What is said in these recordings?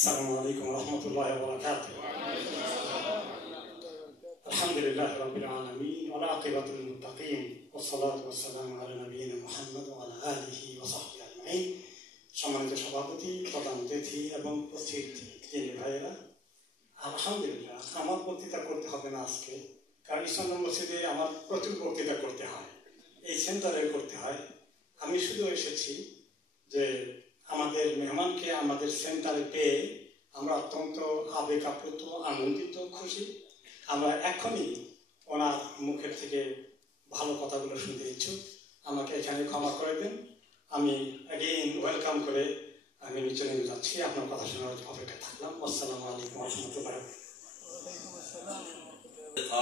السلام عليكم ورحمة الله وبركاته. الحمد لله رب العالمين والعاقبة للمتقين والصلاة والسلام على نبينا محمد وعلى آله وصحبه أجمعين. সম্মানিত সভাপতি, প্রধান অতিথি এবং উপস্থিত দিনী ভাইয়েরা, আলহামদুলিল্লাহ আমার বক্তৃতা করতে হবে না আজকে, কারণ ইসলাম মসজিদে আমার প্রচুর বক্তৃতা করতে হয়, এই সেন্টারে করতে হয়। আমি শুধু এসেছি যে আমাদের মেহমানকে আমাদের সেন্টারে পেয়ে আমরা অত্যন্ত আবেগ আপ্লুত, আনন্দিত, খুশি। আমরা এখনই ওনার মুখের থেকে ভালো কথাগুলো শুনতে ইচ্ছুক। আমাকে এখানে ক্ষমা করে দেন। আমি অ্যাগেইন ওয়েলকাম করে আমি নিচে নেমে যাচ্ছি। আপনার কথা শোনার অপেক্ষায় থাকলাম। আসসালামু আলাইকুম ওয়া রাহমাতুল্লাহ।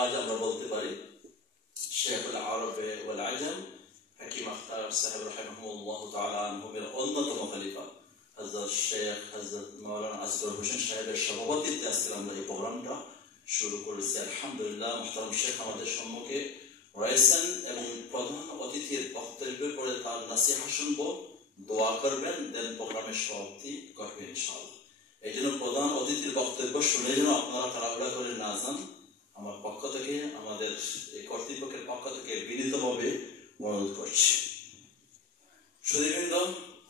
আজ আমরা বলতে পারি শেখুল আরব ওয়াল আজম হাকিম আখতার সাহেব রাহিমাহুল্লাহ তাআলা আনহুমের অন্যতম খলিফা হযরত শেখ হযরত মাওলানা আসগর হোসেন সাহেবের সভাপতিত্বে আজকে আমরা এই প্রোগ্রামটা শুরু করেছি। আলহামদুলিল্লাহ, মুহতারাম শেখ আমাদের সম্মুখে রয়েছেন এবং প্রধান অতিথির বক্তব্যের পরে তার নাসিহা শুনবো, দোয়া করবেন, দেন প্রোগ্রামের সমাপ্তি করবেন ইনশাআল্লাহ। এই জন্য প্রধান অতিথির বক্তব্য শুনে যেন আপনারা তাড়াহুড়া করে না যান, আমার পক্ষ থেকে, আমাদের এই কর্তৃপক্ষের পক্ষ থেকে বিনীতভাবে অনুরোধ করছি। সুধীবৃন্দ,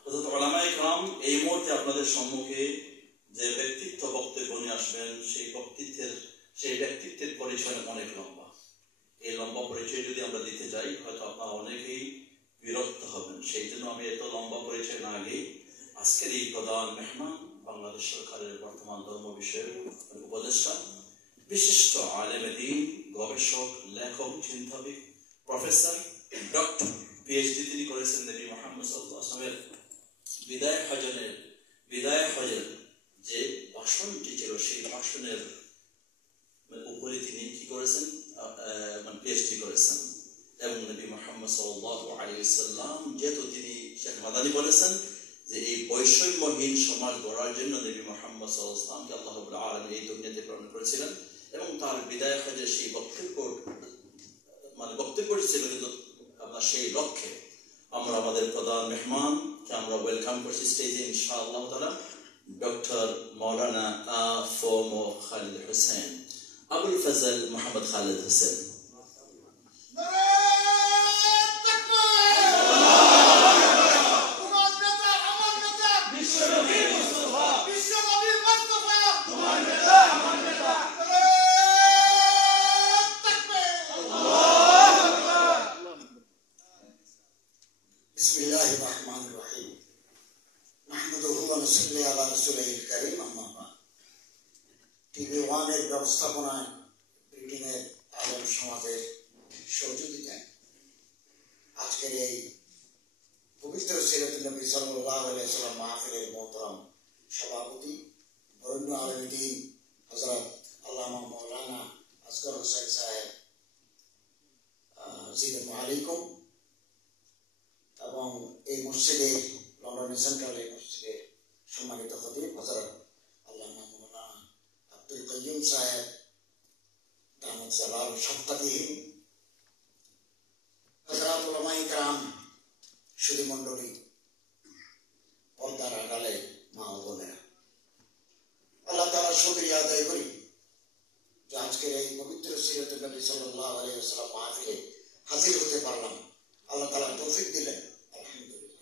হযরত উলামায়ে কেরাম এই মুহূর্তে আপনাদের সম্মুখে যে ব্যক্তিত্ব বক্তব্য নিয়ে আসবেন, সেই ব্যক্তিত্বের পরিচয় অনেক লম্বা। এই লম্বা পরিচয় যদি আমরা দিতে যাই, হয়তো আপনারা অনেকেই বিরক্ত হবেন। সেই জন্য আমি এত লম্বা পরিচয় না গিয়ে আজকের এই প্রধান মেহমান, বাংলাদেশ সরকারের বর্তমান ধর্ম বিষয়ক উপদেষ্টা, বিশিষ্ট আলেমে দ্বীন, গবেষক, লেখক, চিন্তাবিদ, প্রফেসর, ডক্টর, পিএইচডি তিনি করেছেন নবী মুহাম্মদ সাল্লাল্লাহু আলাইহি ওয়াসাল্লামের বিদায় হজের যে ভাষণটি ছিল, সেই ভাষণের উপরে তিনি কি করেছেন, পিএইচডি করেছেন। এবং নবী মুহাম্মদ সাল্লাল্লাহু আলাইহি ওয়াসাল্লাম, যেহেতু তিনি শেখ মাদানী বলেছেন যে এই বৈষম্যহীন সমাজ গড়ার জন্য নবী মুহাম্মদ সাল্লাল্লাহু আলাইহি ওয়াসাল্লামকে আল্লাহ রাব্বুল আলামিন এই দুনিয়াতে প্রেরণ করেছিলেন, এবং তার বিদায় হজের সেই বক্তব্য ছিল কিন্তু আপনার সেই লক্ষ্যে আমরা আমাদের প্রধান মেহমানকে আমরা ওয়েলকাম করছি স্টেজে ইনশাআল্লাহ তাআলা, ডক্টর মাওলানা আ.ফ.ম. খালিদ হোসেন, আবুল ফজল মোহাম্মদ খালিদ হোসেন। ব্যবস্থাপনায় ব্রিটেনের আলেম সমাজের সহযোগিতায় আজকের এই পবিত্র সিরাতুন নবী সাল্লাল্লাহু আলাইহি ওয়াসাল্লাম মাহফিলের মোহতারাম সভাপতি, বরেণ্য আলেম দ্বীন হযরত আল্লামা মাওলানা আসগর হোসেন সাহেব, আসসালামু আলাইকুম, এবং এই মসজিদের, লন্ডন সেন্ট্রালের মসজিদের সম্মানিত খতিব হযরত আল্লামা মাওলানা আব্দুল কাইয়ুম সাহেব দামাত জালাল সপ্তাহীন, হযরত উলামায়ে কেরাম, সুধী মণ্ডলী, পর্দার আড়ালে মা ও বোনেরা, আল্লাহ তাআলার শুকরিয়া আদায় করি যে আজকের এই পবিত্র সিরাতুন নবী সাল্লাল্লাহু আলাইহি ওয়াসাল্লাম মাহফিলে হাজির হতে পারলাম। আল্লাহ তাআলা তৌফিক দিলেন, আলহামদুলিল্লাহ।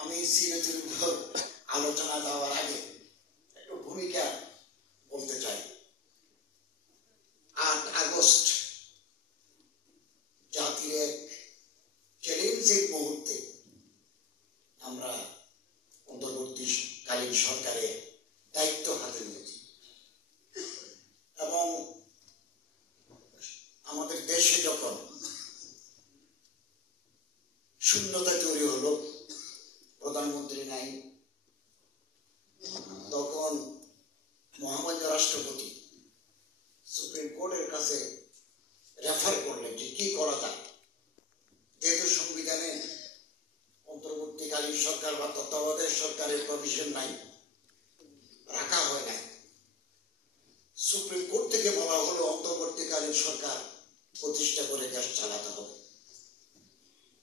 আমি সিরাতুল উপর আলোচনা দেওয়ার আগে একটু ভূমিকা বলতে চাই। 8 আগস্ট জাতির এক চ্যালেঞ্জিং মুহূর্তে আমরা অন্তর্বর্তীকালীন সরকারের দায়িত্ব হাতে নিয়েছি, এবং আমাদের দেশে যখন শূন্যতা তৈরি হলো, প্রধানমন্ত্রী নাই, তখন মহামান্য রাষ্ট্রপতি সুপ্রিম কোর্টের কাছে রেফার করলেন যে কি করা যায়। যেহেতু সংবিধানে অন্তর্বর্তীকালীন সরকার বা তত্ত্বাবধায়ক সরকারের প্রভিশন নাই, রাখা হয় নাই, সুপ্রিম কোর্ট থেকে বলা হলো অন্তর্বর্তীকালীন সরকার প্রতিষ্ঠা করে দেশ চালাতে হবে।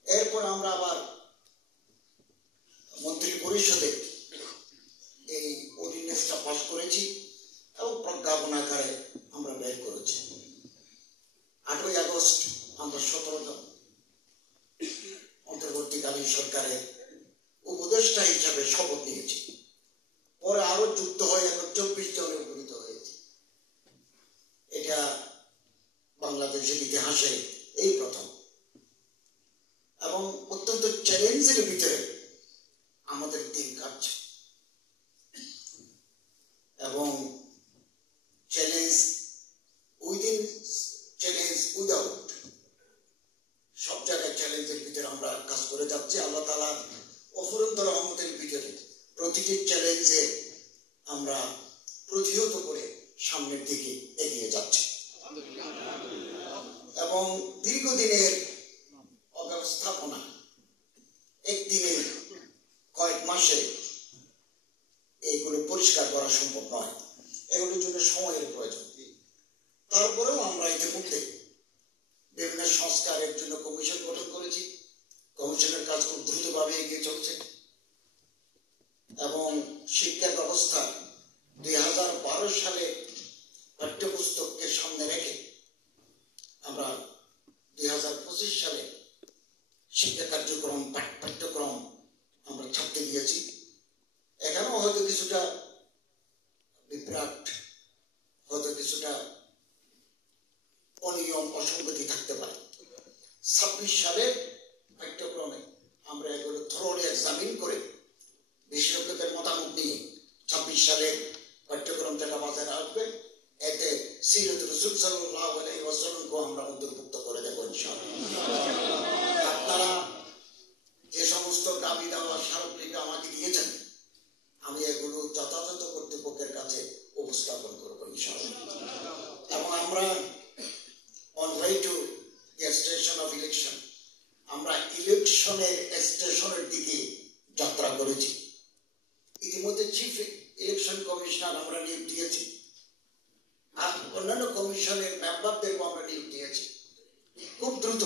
এরপর আমরা আবার মন্ত্রী পরিষদে এই উপদেষ্টা হিসাবে শপথ নিয়েছি। পরে আরো যুক্ত হয়ে এখন 24 জনে উপনীত হয়েছে। এটা বাংলাদেশের ইতিহাসে এই প্রথম, এবং অত্যন্ত চ্যালেঞ্জের ভিতরে আমাদের দিন কাটছে, এবং চ্যালেঞ্জ উইদিন, চ্যালেঞ্জ উইদাউট, সব জায়গায় চ্যালেঞ্জের ভিতরে আমরা কাজ করে যাচ্ছি। আল্লাহ তাআলার অফুরন্ত রহমতের ভিতরে প্রতিটি চ্যালেঞ্জে আমরা প্রতিহত করে সামনের দিকে এগিয়ে যাচ্ছি, এবং দীর্ঘদিনের অব্যবস্থাপনা একদিনে কয়েক মাসে এগুলো পরিষ্কার করা সম্ভব নয়, এগুলোর জন্য সময়ের প্রয়োজন। তারপরেও আমরা ইতিমধ্যে বিভিন্ন সংস্কারের জন্য কমিশন গঠন করেছি। কমিশনের কাজ খুব দ্রুতভাবে এগিয়ে চলছে, এবং শিক্ষা ব্যবস্থা 2012 সালে পাঠ্যপুস্তককে সামনে রেখে আমরা 2025 সালে শিক্ষা কার্যক্রম, পাঠ্যক্রম আমরা ছাপতে দিয়েছি। এখানেও হয়তো কিছুটা বিভ্রাট, হয়তো কিছুটা অনিয়ম, অসঙ্গতি থাকতে পারে। 26 সালের পাঠ্যক্রমে আমরা এগুলো থরোলি এক্সামিন করে বিশেষজ্ঞদের মতামত নিয়ে 26 সালের পাঠ্যক্রম যেটা বাজারে আসবে, এতে সিরাত রাসূল সাল্লাল্লাহু আলাইহি ওয়াসাল্লামকে আমরা অন্তর্ভুক্ত করে দেব ইনশাআল্লাহ। আপনারা যে সমস্ত দাবি দাওয়া স্মারকলিপি আমাকে দিয়েছেন, আমি এগুলো যথাযথ কর্তৃপক্ষের কাছে উপস্থাপন করবো ইনশাআল্লাহ। এবং আমরা on way to the station of election, আমরা ইলেকশনের স্টেশনের দিকে যাত্রা করেছি। ইতিমধ্যে চিফ ইলেকশন কমিশনার আমরা নিয়োগ দিয়েছি, আর অন্যান্য কমিশনের মেম্বারদেরও আমরা নিয়োগ দিয়েছি। খুব দ্রুত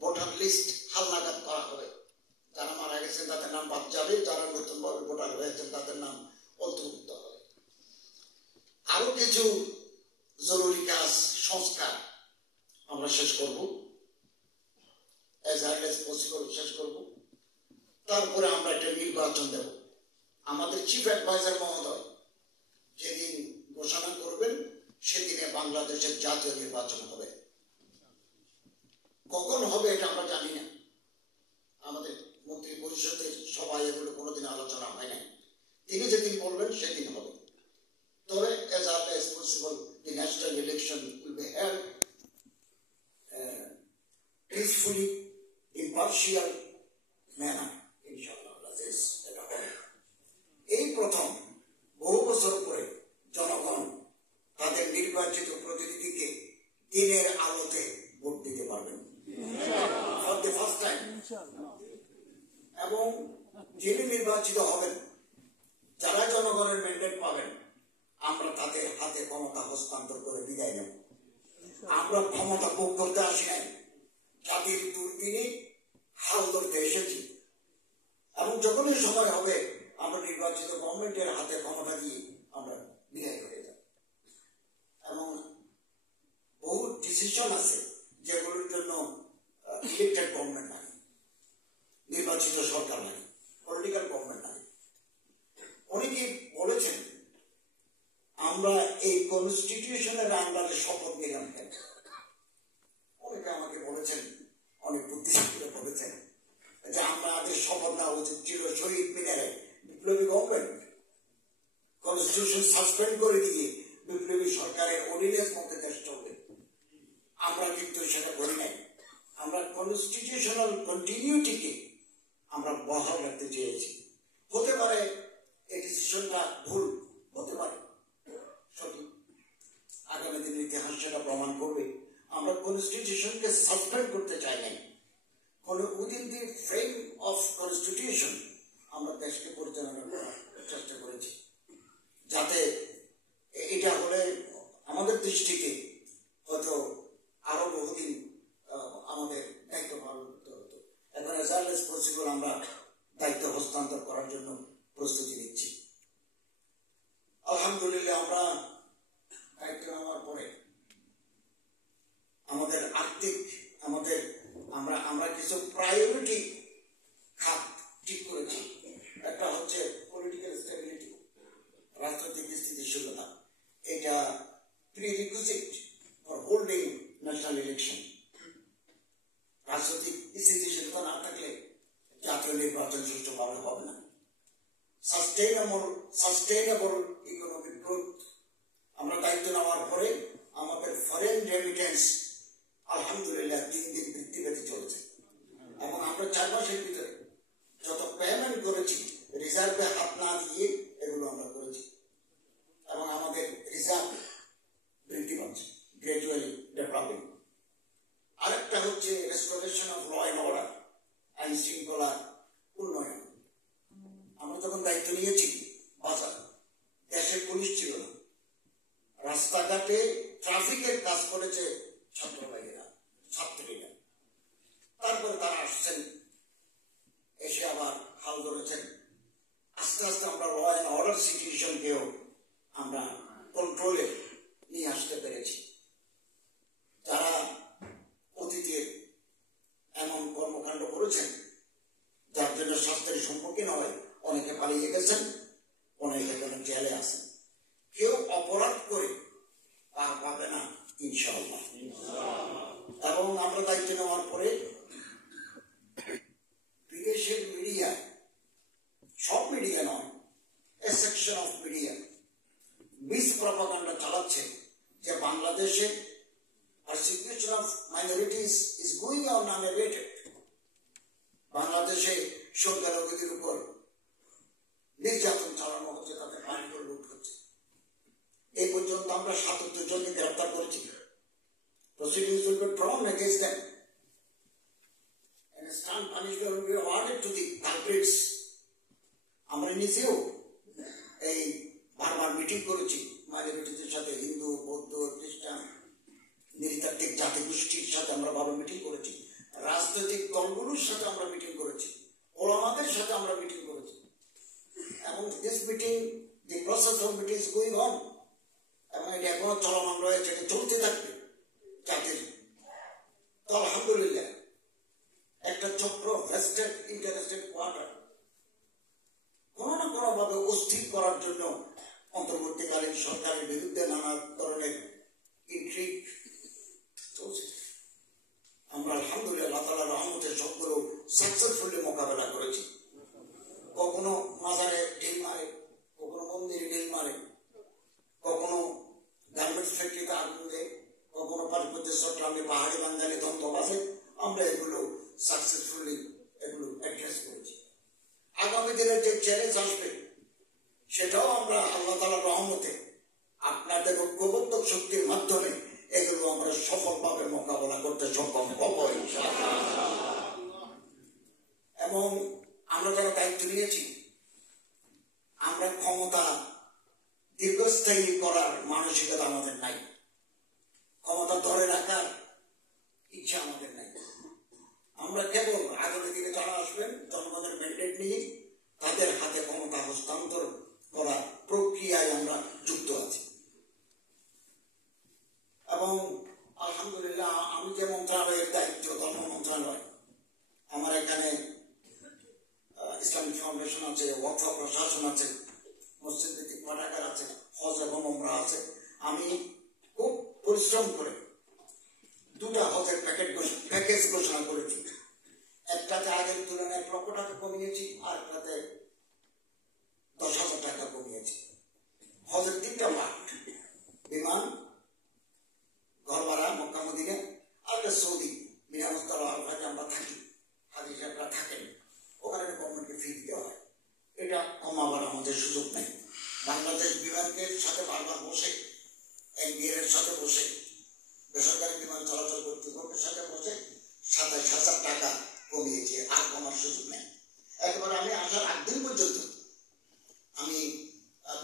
ভোটার লিস্ট হালনাগাদ করা হবে। যারা মারা গেছেন তাদের নাম বাদ যাবে, যারা নতুনভাবে ভোটার হয়েছেন তাদের নাম অন্তর্ভুক্ত হবে। আরো কিছু জরুরি কাজ, সংস্কার আমরা শেষ করব, as early as possible শেষ করব। তারপরে আমরা একটা নির্বাচন দেব। আমাদের চিফ অ্যাডভাইজার মহোদয় যেদিন ঘোষণা করবেন, সেদিনে বাংলাদেশের জাতীয় নির্বাচন হবে। কখন হবে এটা আমরা জানি না, আমাদের মন্ত্রী পরিষদের সবাই এগুলো কোনোদিন আলোচনা হয় না। তিনি যেদিন বলবেন সেদিন হবে। তবে as early as possible the national election will be held peacefully, impartial manner inshallah. এটা হবে। এই প্রথম বহু বছর পরে জনগণ তাদের নির্বাচিত প্রতিনিধিকে দিনের আলোতে ভোট দিতে পারবেন for the first time, এবং যিনি নির্বাচিত হবেন, যারা জনগণের ম্যান্ডেট পাবেন, আমরা তাদের হাতে ক্ষমতা হস্তান্তর করে বিদায় নেব। আমরা ক্ষমতা ভোগ করতে আসি নাই, জাতির দুর্দিনে হাল ধরতে এসেছি, এবং যখনই সময় হবে আমরা নির্বাচিত গভর্নমেন্টের হাতে ক্ষমতা দিয়ে আমরা বিদায় হয়ে যাব। এবং বহু ডিসিশন আছে যেগুলোর জন্য ইলেক্টেড গভর্নমেন্ট নাই, নির্বাচিত সরকার নাই, পলিটিক্যাল গভর্নমেন্ট নাই। অনেকে বলেছেন আমরা এই কনস্টিটিউশনের আন্ডারে শপথ নিলাম কেন? অনেকে আমাকে বলেছেন, অনেক বুদ্ধিজীবীরা বলেছেন যে আমাদের শপথ নেওয়া উচিত ছিল শহীদ মিনারে বিপ্লবী গভর্নমেন্ট কনস্টিটিউশন সাসপেন্ড করে দিয়ে বিপ্লবী সরকারের অর্ডিন্যান্স মধ্যে দেশ চলবে। আমরা কিন্তু সেটা করি নাই। আমরা কনস্টিটিউশনাল কন্টিনিউটিকে আমরা বহাল রাখতে চেয়েছি। হতে পারে এই ডিসিশনটা ভুল, হতে পারে সঠিক, আগামী দিনের ইতিহাস সেটা প্রমাণ করবে। আমরা কনস্টিটিউশনকে সাসপেন্ড করতে চাই নাই। Within the frame of constitution আমরা দেশকে পরিচালনা করার চেষ্টা করেছি, যাতে এটা হলে আমাদের দৃষ্টিতে হয়তো আরো বহুদিন আমাদের দায়িত্ব পালন করতে হতো। এখন as early as possible আমরা দায়িত্ব হস্তান্তর করার জন্য প্রস্তুতি নিচ্ছি। আলহামদুলিল্লাহ, আমরা দায়িত্ব নেওয়ার পরে আমাদের আর্থিক আমরা কিছু প্রায়োরিটি খাত ঠিক করেছি। Sustainable economic growth. আমরা দায়িত্ব নেওয়ার পরে আমাদের ফরেন রেমিটেন্স আলহামদুলিল্লাহ দিন দিন বৃদ্ধি পেতে চলেছে এবং আমরা 4 মাসের ভিতরে যত পেমেন্ট করেছি রিজার্ভে হাত না দিয়ে এগুলো আমরা করেছি এবং আমাদের রিজার্ভ বৃদ্ধি পাচ্ছে, গ্রাজুয়ালি ডেভেলপিং। আরেকটা হচ্ছে restoration of law and order, আইন শৃঙ্খলা উন্নয়ন। আমরা যখন দায়িত্ব নিয়েছি বাজার দেশে পুলিশ ছিল না, রাস্তাঘাটে ট্রাফিকের কাজ করেছে ছাত্রীরা। তারপরে তারা আসছেন, এসে আবার হাল ধরেছেন। আস্তে আস্তে আমরা ল অ্যান্ড অর্ডার সিচুয়েশনকেও আমরা কন্ট্রোলে নিয়ে আসতে পেরেছি। যারা অতীতে এমন কর্মকাণ্ড করেছেন যার জন্য শাস্তির সম্মুখীন হয়, অনেকে পালিয়ে গেছেন, অনেকে জেলে আছেন। কেউ অপরাধ করে পার পাবে না ইনশাআল্লাহ। এবং আমরা দায়িত্ব নেওয়ার পরে বিদেশের মিডিয়া, সব মিডিয়া নয়, এ সেকশন অফ মিডিয়া মিসপ্রপাগান্ডা চালাচ্ছে যে বাংলাদেশে persecution of minorities is going on unabated. বাংলাদেশে সংখ্যালঘুদের উপর নির্যাতন চালানো হচ্ছে, তাদের বাড়িঘর লুট হচ্ছে। এই পর্যন্ত আমরা ৭৭ জনকে গ্রেফতার করেছি। Proceedings will be drawn against them and a stern punishment will be awarded to the culprits. আমরা নিজেও এই বারবার মিটিং করেছি মাইনরিটিদের সাথে, হিন্দু, বৌদ্ধ, খ্রিস্টান, নৃতাত্ত্বিক জাতিগোষ্ঠীর সাথে আমরা ভালো মিটিং করেছি, রাজনৈতিক দলগুলোর সাথে আমরা মিটিং করেছি, ওলামাদের সাথে আমরা মিটিং করেছি। এবং this meeting, the process of meeting is going on, এবং এটা এখনো চলমান রয়েছে, এটা চলতে থাকবে জাতির। তো আলহামদুলিল্লাহ একটা চক্র ভেস্টেড ইন্টারেস্টেড কোয়ার্টার কোনো না কোনো ভাবে অস্থির করার জন্য অন্তর্বর্তীকালীন সরকারের বিরুদ্ধে নানা ধরনের ইন্ট্রিগ চলছে। আমরা আলহামদুলিল্লাহ আল্লাহ তাআলার রহমতে সবগুলো সাকসেসফুলি মোকাবেলা করেছি। কখনো মাজারে ঢিল মারে, কখনো মন্দিরে ঢিল মারে, কখনো গার্মেন্টস ফ্যাক্টরিতে আগুন দেয়, কখনো পার্বত্য চট্টগ্রামে পাহাড়ি বাঙালি দ্বন্দ্ব বাজে। আমরা এগুলো সাকসেসফুলি এগুলো অ্যাড্রেস করেছি। আগামী দিনে যে চ্যালেঞ্জ আসবে সেটাও আমরা আল্লাহ তাআলার রহমতে আপনাদের ঐক্যবদ্ধ শক্তির মাধ্যমে এগুলো আমরা সফলভাবে মোকাবেলা করতে সক্ষম হব ইনশাআল্লাহ। এবং আমরা যারা দায়িত্ব নিয়েছি, আমরা ক্ষমতা দীর্ঘস্থায়ী করার মানসিকতা আমাদের নাই, ক্ষমতা ধরে রাখার ইচ্ছা আমাদের নাই। আমরা কেবল আগামী দিনে যারা আসবেন জনগণের ম্যান্ডেট নিয়ে তাদের হাতে ক্ষমতা হস্তান্তর করার প্রক্রিয়ায় আমরা যুক্ত আছি। এবং আলহামদুলিল্লাহ আমি যে মন্ত্রণালয়ের দায়িত্ব, ধর্ম মন্ত্রণালয়, আমার এখানে ইসলামিক ফাউন্ডেশন আছে, ওয়াকফ প্রশাসন আছে, মসজিদ ভিত্তিক পাঠাগার আছে, হজ এবং উমরা আছে। আমি খুব পরিশ্রম করে 2টা হজের প্যাকেজ ঘোষণা করেছি। একটাতে আগের তুলনায় 1 লক্ষ টাকা কমিয়েছি, আর একটাতে 10,000 টাকা কমিয়েছি। হজের 3টা পার্ট, বিমান, ঘর ভাড়া মক্কা মদিনা, আর সৌদি মিনা মুস্তাফা আল-হাজ আমরা থাকি, হাজি সাহেবরা থাকেন, ওখানে গভর্নমেন্টকে ফি দিতে হয়। এটা কমাবার আমাদের সুযোগ নেই। বাংলাদেশ বিমানের সাথে বারবার বসে, এনবিআর এর সাথে বসে, বেসরকারি বিমান চলাচল কর্তৃপক্ষের সাথে বসে 27,000 টাকা কমিয়েছে, আর কমার সুযোগ নেই। একেবারে আমি আসার আগদিন পর্যন্ত আমি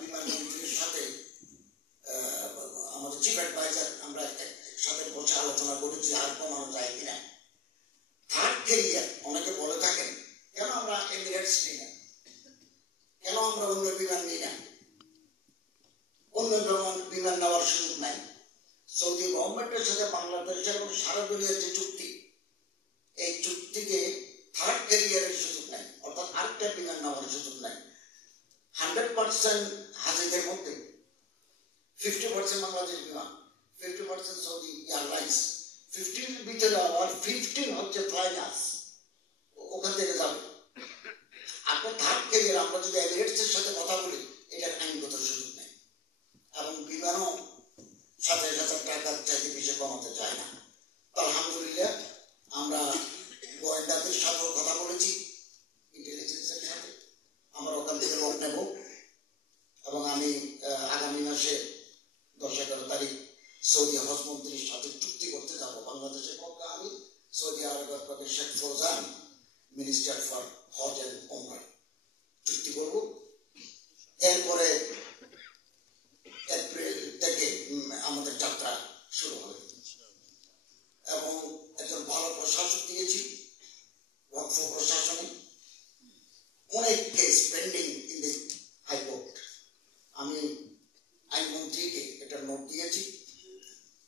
বিমান মন্ত্রীর সাথে আমাদের চিফ অ্যাডভাইজার আমরা একসাথে বসে আলোচনা করেছি আর কমানো যায় কিনা। থার্ড ক্যারিয়ার অনেকে বলে থাকেন কেন আমরা এমিরেটস নিই না, কেন আমরা অন্য বিমান নিই না, অন্য বিমান নেওয়ার সুযোগ নাই। সৌদি গভর্নমেন্টের সাথে বাংলাদেশের এবং সারা দুনিয়ার যে চুক্তি, এই চুক্তিতে থার্ড ক্যারিয়ারের সুযোগ নাই, অর্থাৎ আরেকটা বিমান নেওয়ার সুযোগ নাই। 100% হাজিদের মধ্যে 50% বাংলাদেশ বিমান, 50% সৌদি এয়ারলাইন্স, 15 ভিতরে আবার 15 হচ্ছে ফ্লাইনার্স, ওখান থেকে যাবে। আপনার থার্ড ক্যারিয়ার আমরা যদি এমিরেটসের সাথে কথা বলি, এটার আইনগত সুযোগ নেই এবং বিমানও 27,000 টাকার চাইতে বেশি কমাতে চায় না। তো আলহামদুলিল্লাহ আমরা গোয়েন্দাদের সাথেও কথা বলেছি, ইন্টেলিজেন্সের সাথে আমরা ওখান থেকে লোক নেব এবং আমি আগামী মাসে 10-11 তারিখ সৌদি হজ মন্ত্রীর সাথে চুক্তি করতে যাব। বাংলাদেশের পক্ষে আমি, সৌদি আরবের পক্ষে Sheikh Fauzan, minister for Hajj and Umrah চুক্তি করব। এরপরে এপ্রিল থেকে আমাদের যাত্রা শুরু হবে এবং একজন ভালো প্রশাসক দিয়েছি ওয়াকফ প্রশাসনে। অনেক case pending in the high court. আমি আইনমন্ত্রীকে একটা নোট দিয়েছি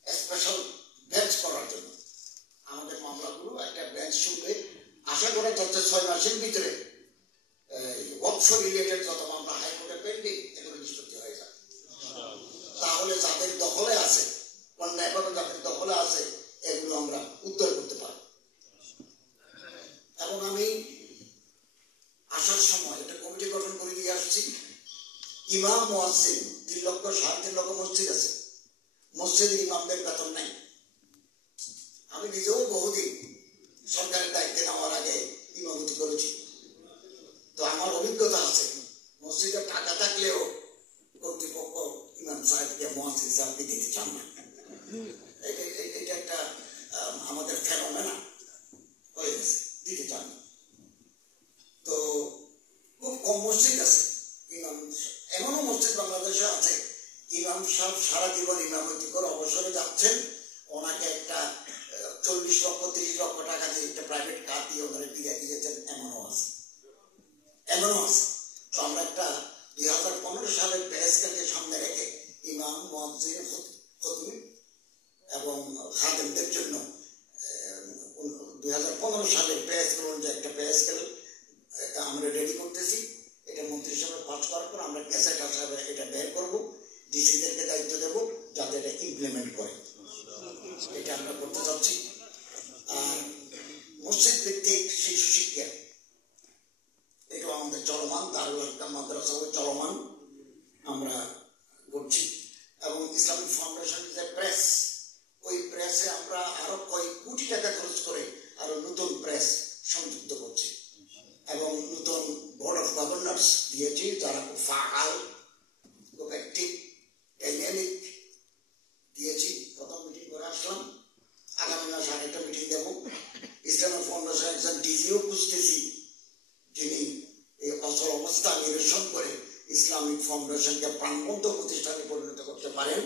স্পেশাল বেঞ্চ করার জন্য। আমাদের মামলাগুলো একটা বেঞ্চ শুনবে, আশা করা যাচ্ছে 6 মাসের ভিতরে ওয়াকফ রিলেটেড যত মামলা হাইকোর্টে পেন্ডিং এগুলো নিষ্পত্তি হয়ে যাবে। তাহলে যাদের দখলে আছে, অন্যায়ভাবে যাদের দখলে আছে, এগুলো আমরা উদ্ধার করতে পারব। এবং আমি আসার সময় একটা কমিটি গঠন করে দিয়ে আসছি। ইমাম মুয়াজ্জিন 3 লক্ষ 3.5 লক্ষ মসজিদ আছে, মসজিদের ইমামদের বেতন নাই। আমি নিজেও বহুদিন সরকারের দায়িত্বে নেওয়ার আগে ইমামতি করেছি, তো আমার অভিজ্ঞতা আছে। মসজিদের টাকা থাকলেও কর্তৃপক্ষ ইমাম সাহেবকে মুয়াজ্জিন সাহেবকে দিতে চান না। এটা একটা আমাদের ফেনোমেনা হয়ে গেছে, দিতে চান না। তো খুব কম মসজিদ আছে ইমাম। এমনও মসজিদ বাংলাদেশে আছে ইমাম সাহেব সারা জীবন ইমামতি করে অবসরে যাচ্ছেন, ওনাকে একটা 40 লক্ষ 30 লক্ষ টাকা দিয়ে একটা প্রাইভেট কার দিয়ে ওনারা দিয়ে দিয়েছেন, এমনও আছে। তো আমরা একটা 2015 সালের পে স্কেলকে সামনে রেখে ইমাম, মুয়াজ্জিন, খতিব এবং খাদেমদের জন্য 2015 সালের পে স্কেল অনুযায়ী একটা পে স্কেল আমরা রেডি করতেছি। এটা মন্ত্রী হিসাবে পাস করার পর আমরা গ্যাজেট হিসাবে এটা বের করব, ডিসিদেরকে দায়িত্ব দেব যাতে এটা ইমপ্লিমেন্ট করে। এটা আমরা করতে চাচ্ছি। আর মসজিদ ভিত্তিক শিশু শিক্ষা এটা আমাদের চলমান, দারুল হক মাদ্রাসাও চলমান আমরা করছি। এবং ইসলামিক ফাউন্ডেশন যে প্রেস, ওই প্রেসে আমরা আরো কয়েক কোটি টাকা খরচ করে আরো নতুন প্রেস সংযুক্ত করছি এবং নতুন বোর্ড অফ গভর্নর্স দিয়েছি যারা খুব ফাআল, খুব অ্যাক্টিভ, ডাইনামিক দিয়েছি। প্রথম মিটিং করে আসলাম, আগামী মাসে আরেকটা মিটিং দেবো। ইসলামিক ফাউন্ডেশন একজন ডিজিও খুঁজতেছি যিনি এই অচল অবস্থা নিরসন করে ইসলামিক ফাউন্ডেশনকে প্রাণবন্ত প্রতিষ্ঠানে পরিণত করতে পারেন,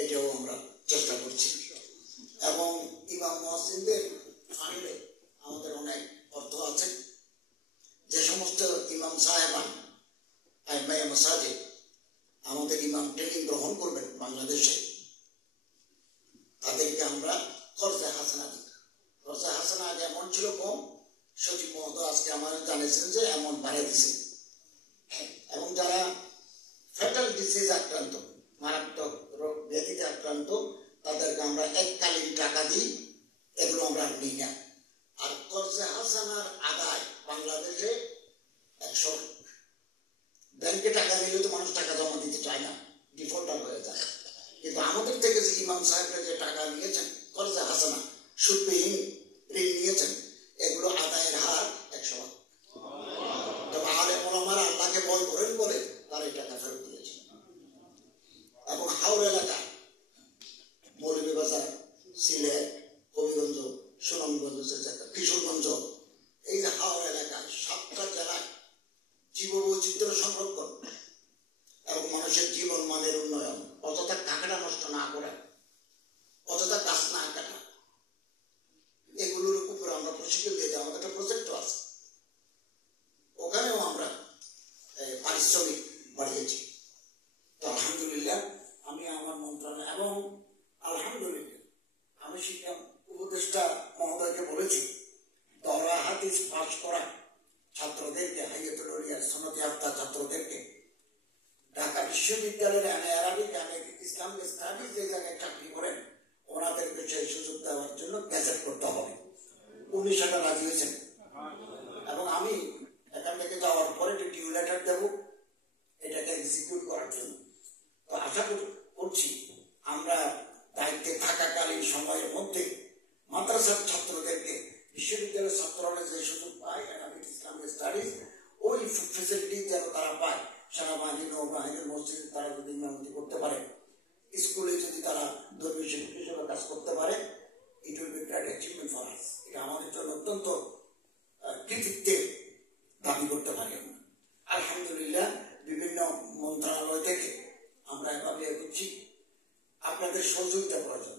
এটাও আমরা চেষ্টা করছি। এবং ইমাম মুয়াজ্জিনদের ফান্ডে আমাদের অনেক অর্থ আছে। যে সমস্ত ইমাম সাহেবান আইমায়ে মাসাজিদ আমাদের ইমাম ট্রেনিং গ্রহণ করবেন বাংলাদেশে, তাদেরকে আমরা খরচা হাসানা দিই। খরচা হাসানা আগে এমন ছিল কম, সচিব মহোদয় আজকে আমাদের জানিয়েছেন যে এমন বাড়িয়ে দিছে। এবং যারা ফ্যাটাল ডিজিজ আক্রান্ত, মারাত্মক রোগ ব্যাধিতে আক্রান্ত, তাদেরকে আমরা এককালীন টাকা দিই, এগুলো আমরা নিই না। আর খরচা হাসানার আদায় বাংলাদেশে 100। ব্যাংকে টাকা নিলে তো মানুষ টাকা জমা দিতে চায় না, ডিফল্টার হয়ে যায়। কিন্তু আমাদের থেকে যে ইমাম সাহেবরা যে টাকা নিয়েছেন খরচা হাসানা, সুদবিহীন ঋণ নিয়েছেন, এগুলো আদায়ের হার 100। তবে আলেম ওলামারা আল্লাহকে ভয় করেন বলে তারা এই টাকা ফেরত দিয়েছেন। এবং হাওড় এলাকায় মৌলভীবাজার, সিলেট, হবিগঞ্জ, সুনামগঞ্জ, কিশোরগঞ্জ, এই যে হাওড় এলাকায় 7টা জেলায় জীববৈচিত্র্য সংরক্ষণ এবং মানুষের জীবন মানের উন্নয়ন, অযথা কাঁকড়া নষ্ট না করে, অযথা গাছ না কাটা, এগুলোর উপর আমরা প্রশিক্ষণ দিয়েছি। আমাদের একটা প্রজেক্টও আছে, ওখানেও আমরা পারিশ্রমিক বাড়িয়েছি। তো আলহামদুলিল্লাহ আমি আমার মন্ত্রণালয় এবং আলহামদুলিল্লাহ আমি শিক্ষা উপদেষ্টা মহোদয়কে বলেছি দরা হাদিস পাস করা ছাত্রদেরকে, হাইয়াতুল উলিয়ার সনদ ইয়াফতা ছাত্রদেরকে ঢাকা বিশ্ববিদ্যালয়ের আরবিক ইসলামিক স্টাডিজ যে জায়গায় চাকরি করেন ওনাদেরকে সেই সুযোগ দেওয়ার জন্য গ্যাজেট করতে হবে। উনি সেটা রাজি হয়েছেন এবং আমি এখান থেকে যাওয়ার পরে একটা ডিউ লেটার দেব এটাকে এক্সিকিউট করার জন্য। তো আশা করছি আমরা দায়িত্বে থাকাকালীন সময়ের মধ্যে মাদ্রাসার ছাত্রদেরকে বিশ্ববিদ্যালয়ের ছাত্ররা যে সুযোগ পায় একাডেমিক ইসলামিক স্টাডিজ ওই ফেসিলিটি যেন তারা পায়। সেনাবাহিনী নৌবাহিনীর মসজিদে তারা যদি ইমামতি করতে পারে, স্কুলে যদি তারা ধর্মীয় শিক্ষক হিসেবে কাজ করতে পারে, it will be great achievement for us. এটা আমাদের জন্য অত্যন্ত কৃতিত্বের দাবি করতে পারি আমরা। আলহামদুলিল্লাহ বিভিন্ন মন্ত্রণালয় থেকে আমরা এভাবে এগোচ্ছি। আপনাদের সহযোগিতা প্রয়োজন,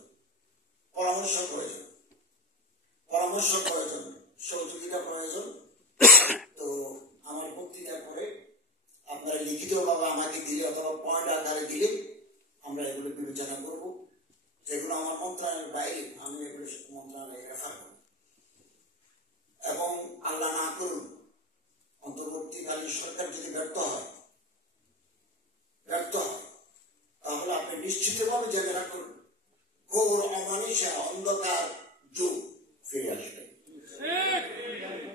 পরামর্শ প্রয়োজন, সহযোগিতা প্রয়োজন। তো আমার বক্তৃতার পরে আপনারা লিখিতভাবে আমাকে দিলে অথবা পয়েন্ট আকারে দিলে আমরা এগুলো বিবেচনা করব। যেগুলো আমার মন্ত্রণালয়ের বাইরে আমি এগুলো মন্ত্রণালয়ে রেফার করব। এবং আল্লাহ না করুন অন্তর্বর্তীকালীন সরকার যদি ব্যর্থ হয় তাহলে আপনি নিশ্চিতভাবে জেনে রাখুন ঘোর অমানিসা অন্ধকার যুগ ফিরে আসবে।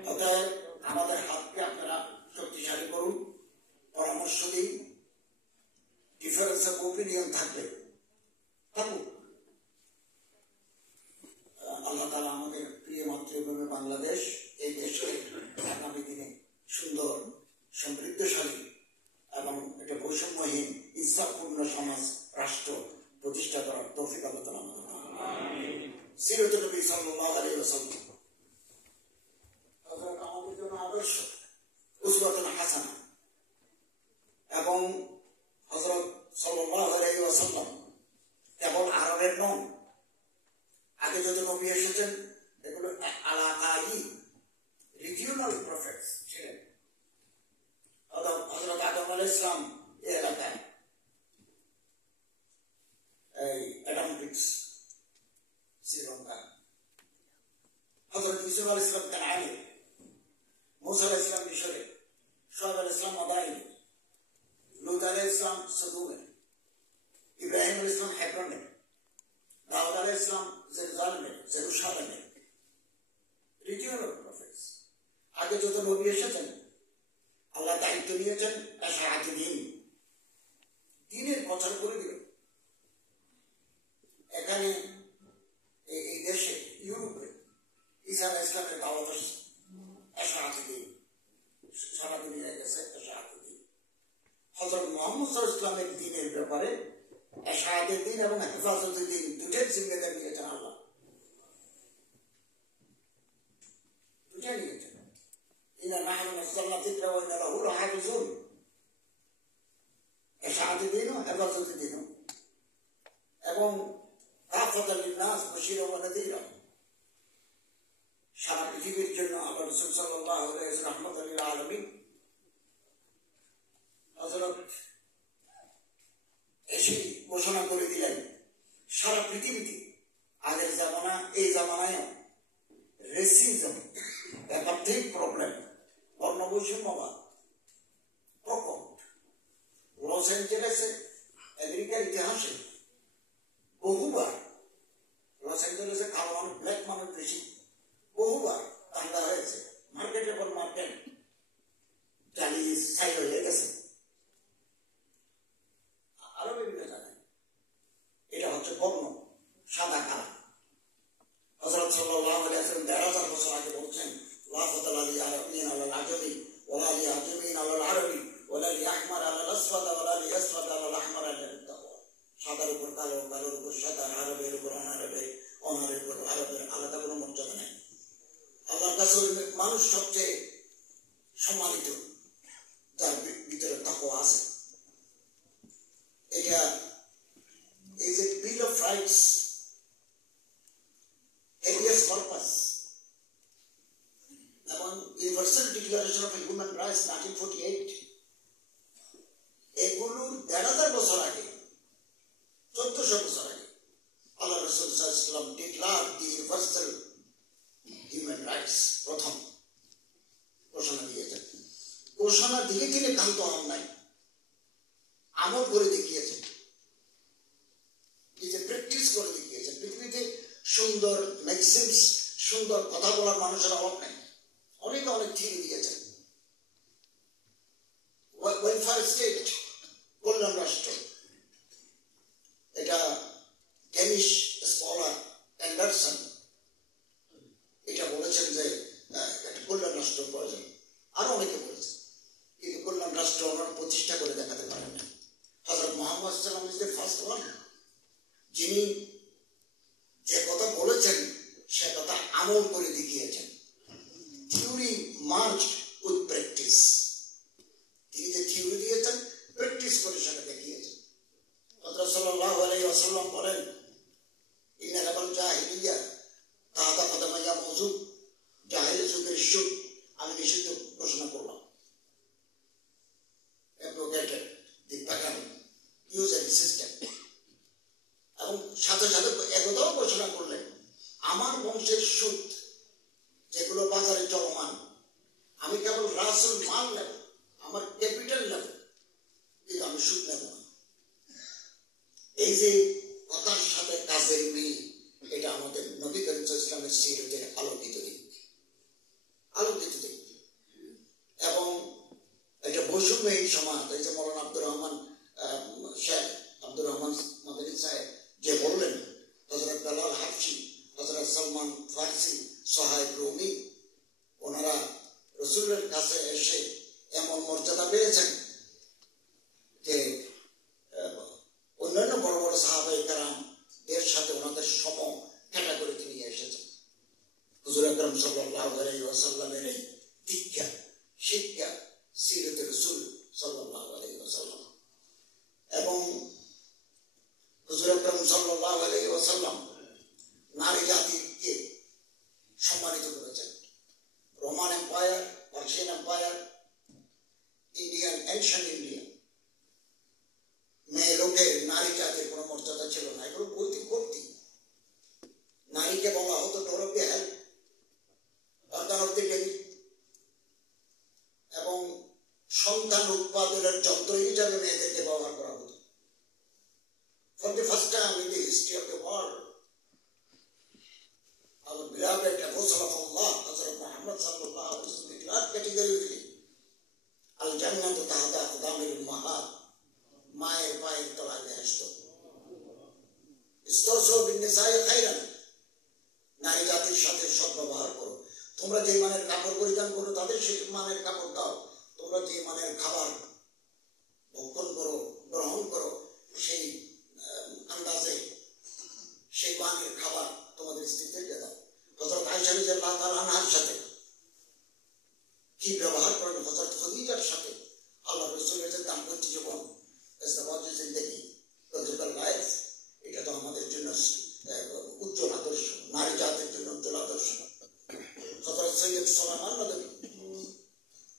অতএব আমাদের হাতকে আপনারা শক্তিশালী করুন, পরামর্শ দিন। ডিফারেন্স অফ ওপিনিয়ন থাকবে, থাকুক। আল্লাহ তাআলা আমাদের প্রিয় মাতৃভূমি বাংলাদেশ, এই দেশকে আগামী দিনে সুন্দর সমৃদ্ধশালী এবং একটা বৈষম্যহীন ইনসাফপূর্ণ সমাজ রাষ্ট্র প্রতিষ্ঠা করার তৌফিক আল্লাহ তাআলা আমাদের দান করুন। সিরাত নবী সাল্লাল্লাহু আলাইহি ওয়াসাল্লাম আমাদের জন্য আদর্শ, উসওয়াতুন হাসানা। এবং হযরত সাল্লাল্লাহু আলাইহি ওয়াসাল্লাম কেবল আরবের নন, আগে যত নবী এসেছেন এগুলো আলাকাই রিজিওনাল প্রফেটস ছিলেন। হযরত আদম আলাইহিস সালাম এই এলাকায় এই অ্যাডামপিক্স শ্রীলঙ্কা, হযরত ইউসুফ আলাইহিস সালাম কানানে, মুসা আলাইহিস সালাম মিশরে, শুআয়ব আলাইহিস সালাম মাদাইনে, লূত আলাইহিস সালাম সদুমে, ইব্রাহিম আলাইহিস সালাম হেব্রনে, দাউদ আলাইহিস সালাম জেরুসালেমে। Regional prophets. আগে যত নবী এসেছেন আল্লাহ দায়িত্ব নিয়েছেন এশাআতি দ্বীনের প্রচার করে দিল। এখানে এই দেশে ইউরোপে ঈসা আলাইহিস সালামের দাওয়াত আসছে এশাআতি দ্বীন, সারা দুনিয়ায় গেছে এশাআতি দ্বীন। হযরত মুহাম্মদ সাল্লাল্লাহু আলাইহি ওয়াসাল্লামের দ্বীনের ব্যাপারে এশাআতি দ্বীন এবং হেফাজতের দ্বীন দুটোর জিম্মেদারি নিয়েছেন আল্লাহ, দুটোই নিয়েছেন। ইন্না নাহনু নাযালনা যিকরা ওয়া ইন্না লাহু লাহাফিজুন। এশাআতি দ্বীন ও হেফাজতের দ্বীন এবং কাফাতাল লিন্নাস বাশীরা ওয়া নাযীরা, সারা পৃথিবীর জন্য আল্লাহ রাসূল সাল্লাল্লাহু আলাইহি ওয়াসাল্লাম রাহমাতুল লিল আলামিন। হযরত এসে ঘোষণা করে দিলেন সারা পৃথিবীতে আগের জামানা এই জামানায় রেসিজম একাধিক প্রবলেম, বর্ণবৈষম্যবাদ প্রকট। লস অ্যাঞ্জেলেসে আমেরিকার ইতিহাসে বহুবার লস অ্যাঞ্জেলেসে কালো মানুষ ব্ল্যাক মানুষ বেশি, বহুবার দাঙ্গা হয়েছে, মার্কেটের পর মার্কেট জ্বালিয়ে ছাই হয়ে গেছে। আরো বিভিন্ন জায়গায় এটা হচ্ছে বর্ণ সাদা কালা। হযরত সাল্লাল্লাহু আলাইহি ওয়াসাল্লাম ১৩,০০০ বছর আগে বলছেন লা ফাদলা লি আরাবিয়্যিন আলাল আজমি ওয়ালা লি আজমিয়্যিন আলাল আরবি ওয়ালা লি আহমার আলাল আসওয়াদ ওয়ালা লি আসওয়াদ আলাল আহমার আলাল তাকওয়া। সাদার উপর কালো, কালোর উপর সাদা, আরবের উপর অনারবে, অনারের উপর আরবের আলাদা কোনো মর্যাদা নেই। আল্লাহর কাছে মানুষ সবচেয়ে সম্মানিত যার ভিতরে তাকওয়া আছে। এটা is a bill of rights, habeas corpus, এবং universal declaration of human rights 1948। এগুলোর ১,৫০০ বছর আগে, ১৪০০ বছর আগে আল্লাহ রাসূল সাল্লাল্লাহু আলাইহি ওয়াসাল্লাম ডিক্লার দি ইউনিভার্সাল হিউম্যান রাইটস প্রথম ঘোষণা দিয়েছেন। ঘোষণা দিয়ে তিনি ক্ষান্ত হন নাই, আমল করে দেখিয়েছেন, প্র্যাকটিস করে দেখিয়েছেন। পৃথিবীতে সুন্দর ম্যাক্সিমস, সুন্দর কথা বলার মানুষের অভাব নাই, অনেকে অনেক থিওরি দিয়েছেন। স্টেট, কল্যাণ রাষ্ট্র। এটা ডেনিশ স্কলার অ্যান্ডারসন এটা বলেছেন যে একটা কল্যাণ রাষ্ট্র প্রয়োজন। আরো অনেকে বলেছেন, কিন্তু কল্যাণ রাষ্ট্র ওনারা প্রতিষ্ঠা করে দেখাতে পারেন না। হযরত মুহাম্মদ সাল্লাল্লাহু আলাইহি ওয়াসাল্লাম ইজ দ্য ফার্স্ট ওয়ান, যিনি যে কথা বলেছেন সে কথা আমল করে দেখিয়েছেন। Theory March with practice. তিনি যে থিওরি দিয়েছেন প্র্যাকটিস করে সেটা দেখিয়েছেন। হযরত সাল্লাল্লাহু আলাইহি ওয়াসাল্লাম বলেন, ইন্না রাবাল জাহিলিয়া তাহাতা কদমাইয়া মওজুব, জাহিলি যুগের সুদ আমি নিষিদ্ধ ঘোষণা করলাম। অ্যাব্রোগেটেড দি প্যাগান ইউজারি সিস্টেম। এবং সাথে সাথে একথাও ঘোষণা করলেন, আমার বংশের সুদ যেগুলো বাজারে চলমান, আমি কেবল রাসুল মাল নেব, আমার ক্যাপিটাল নেব, কিন্তু আমি সুদ নেব না। এই যে কথার সাথে কাজের মিল, এটা আমাদের নবী করিম সাল্লাল্লাহু আলাইহি ওয়াসাল্লামের সিরাতের আলোকিত দিক। এবং এটা বৈষম্যহীন সমাজ। এই যে মৌলানা আব্দুর রহমান শেখ আব্দুর রহমান মাদানী সাহেব যে বললেন, হযরত বেলাল হাফসি, হযরত সালমান ফারসি, সোহাইব রুমি, ওনারা রাসূলের কাছে এসে এমন মর্যাদা পেয়েছেন যে অন্যান্য বড় বড় সাহাবায়ে কেরাম এর সাথে ওনাদের সম ক্যাটাগরি তিনি এসেছেন। হুজুর আকরাম সাল্লাল্লাহু আলাইহি ওয়াসাল্লামের এই দীক্ষা শিক্ষা সিরাতে রাসূল সাল্লাল্লাহু আলাইহি ওয়াসাল্লাম। এবং হুজুর আকরাম সাল্লাল্লাহু আলাইহি ওয়াসাল্লাম নারী জাতিকে সম্মানিত করেছেন। Roman empire, Persian empire, Indian, ancient India, মেয়ে লোকের নারী জাতির কোনো মর্যাদা ছিল না। এগুলো বৈদিক ভক্তি। নারীকে বলা হতো door of the help, organ of the lady, এবং সন্তান উৎপাদনের যন্ত্র হিসাবে মেয়েদেরকে ব্যবহার করা হতো। For the first time in the history of the world, our beloved Apostle of Allah, Hazrat Muhammad sallallahu alaihi wasallam, declared categorically, Al-Jannatu tahta aqdamil ummahat, মায়ের পায়ের তলায় বেহেশত। ইস্তাউসু বিন-নিসাই খায়রান, নারী জাতির সাথে সদ্ব্যবহার করো। তোমরা যে মানের কাপড় পরিধান করো তাদের সেই মানের কাপড় দাও। তোমরা যে মানের খাবার ভক্ষণ করো, গ্রহণ করো, সেই আন্দাজে সেই মানের খাবার তোমাদের স্ত্রীদেরকে দাও। হযরত আয়েশা রাদিয়াল্লাহু তাআলা আনহার সাথে কি ব্যবহার করেন, হযরত খাদিজার সাথে আল্লাহর রাসূলের যে দাম্পত্য জীবন, ইসলামের জিন্দেগি, কনজুগাল লাইফ, এটা তো আমাদের জন্য উজ্জ্বল আদর্শ, নারী জাতির জন্য উজ্জ্বল আদর্শ। হযরত সৈয়দ সুলাইমান নদভী,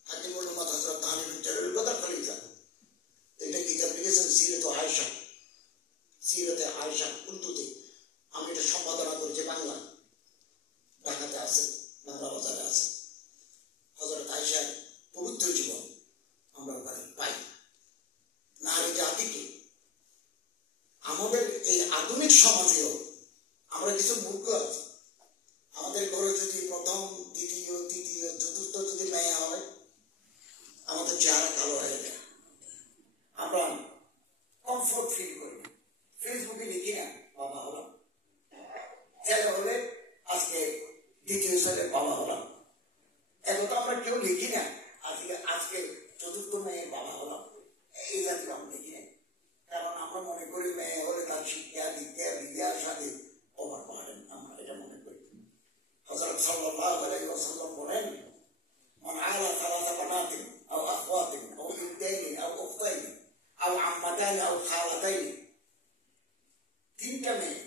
হাকিমুল উম্মাত হযরত তানি বিন জালাল কদর খলিফা, এটা কিতাব লিখেছেন সিরাতে আয়েশা, সিরাতে আয়েশা উর্দুতে। আমি এটা সম্পাদনা করেছি বাংলা, ঢাকাতে আছে, বাংলা বাজারে আছে। হযরত আয়েশার পবিত্র জীবন আমরা ওখানে পাই। নারী জাতিকে আমাদের এই আধুনিক সমাজেও আমরা কিছু মূর্খ আছি। আমাদের ঘরে যদি প্রথম, দ্বিতীয়, তৃতীয়, চতুর্থ যদি মেয়ে হয়, আমাদের চেহারা কালো হয়ে যায়। আমরা কমফোর্ট ফিল করি, ফেসবুকে লিখি না বাবা হলাম, ছেলে হলে আজকে দ্বিতীয় ছেলে বাবা হলাম। এখন তো আমরা কেউ লিখি না আজকে চতুর্থ মেয়ে বাবা হলাম, এই জাতীয় আমরা লিখি না। কারণ আমরা মনে করি মেয়ে হলে তার শিক্ষা, দীক্ষা, বিদ্যার সাথে ওভার বার্ডেন, আমরা এটা মনে করি। হযরত সাল্লাল্লাহু আলাইহি ওয়াসাল্লাম বলেন, মান আলা সালাসা বানাতিন আও আখওয়াতিন আও ইবতাইনি আও উখতাইনি আও আম্মাতাইনি আও খালাতাইনি, তিনটা মেয়ে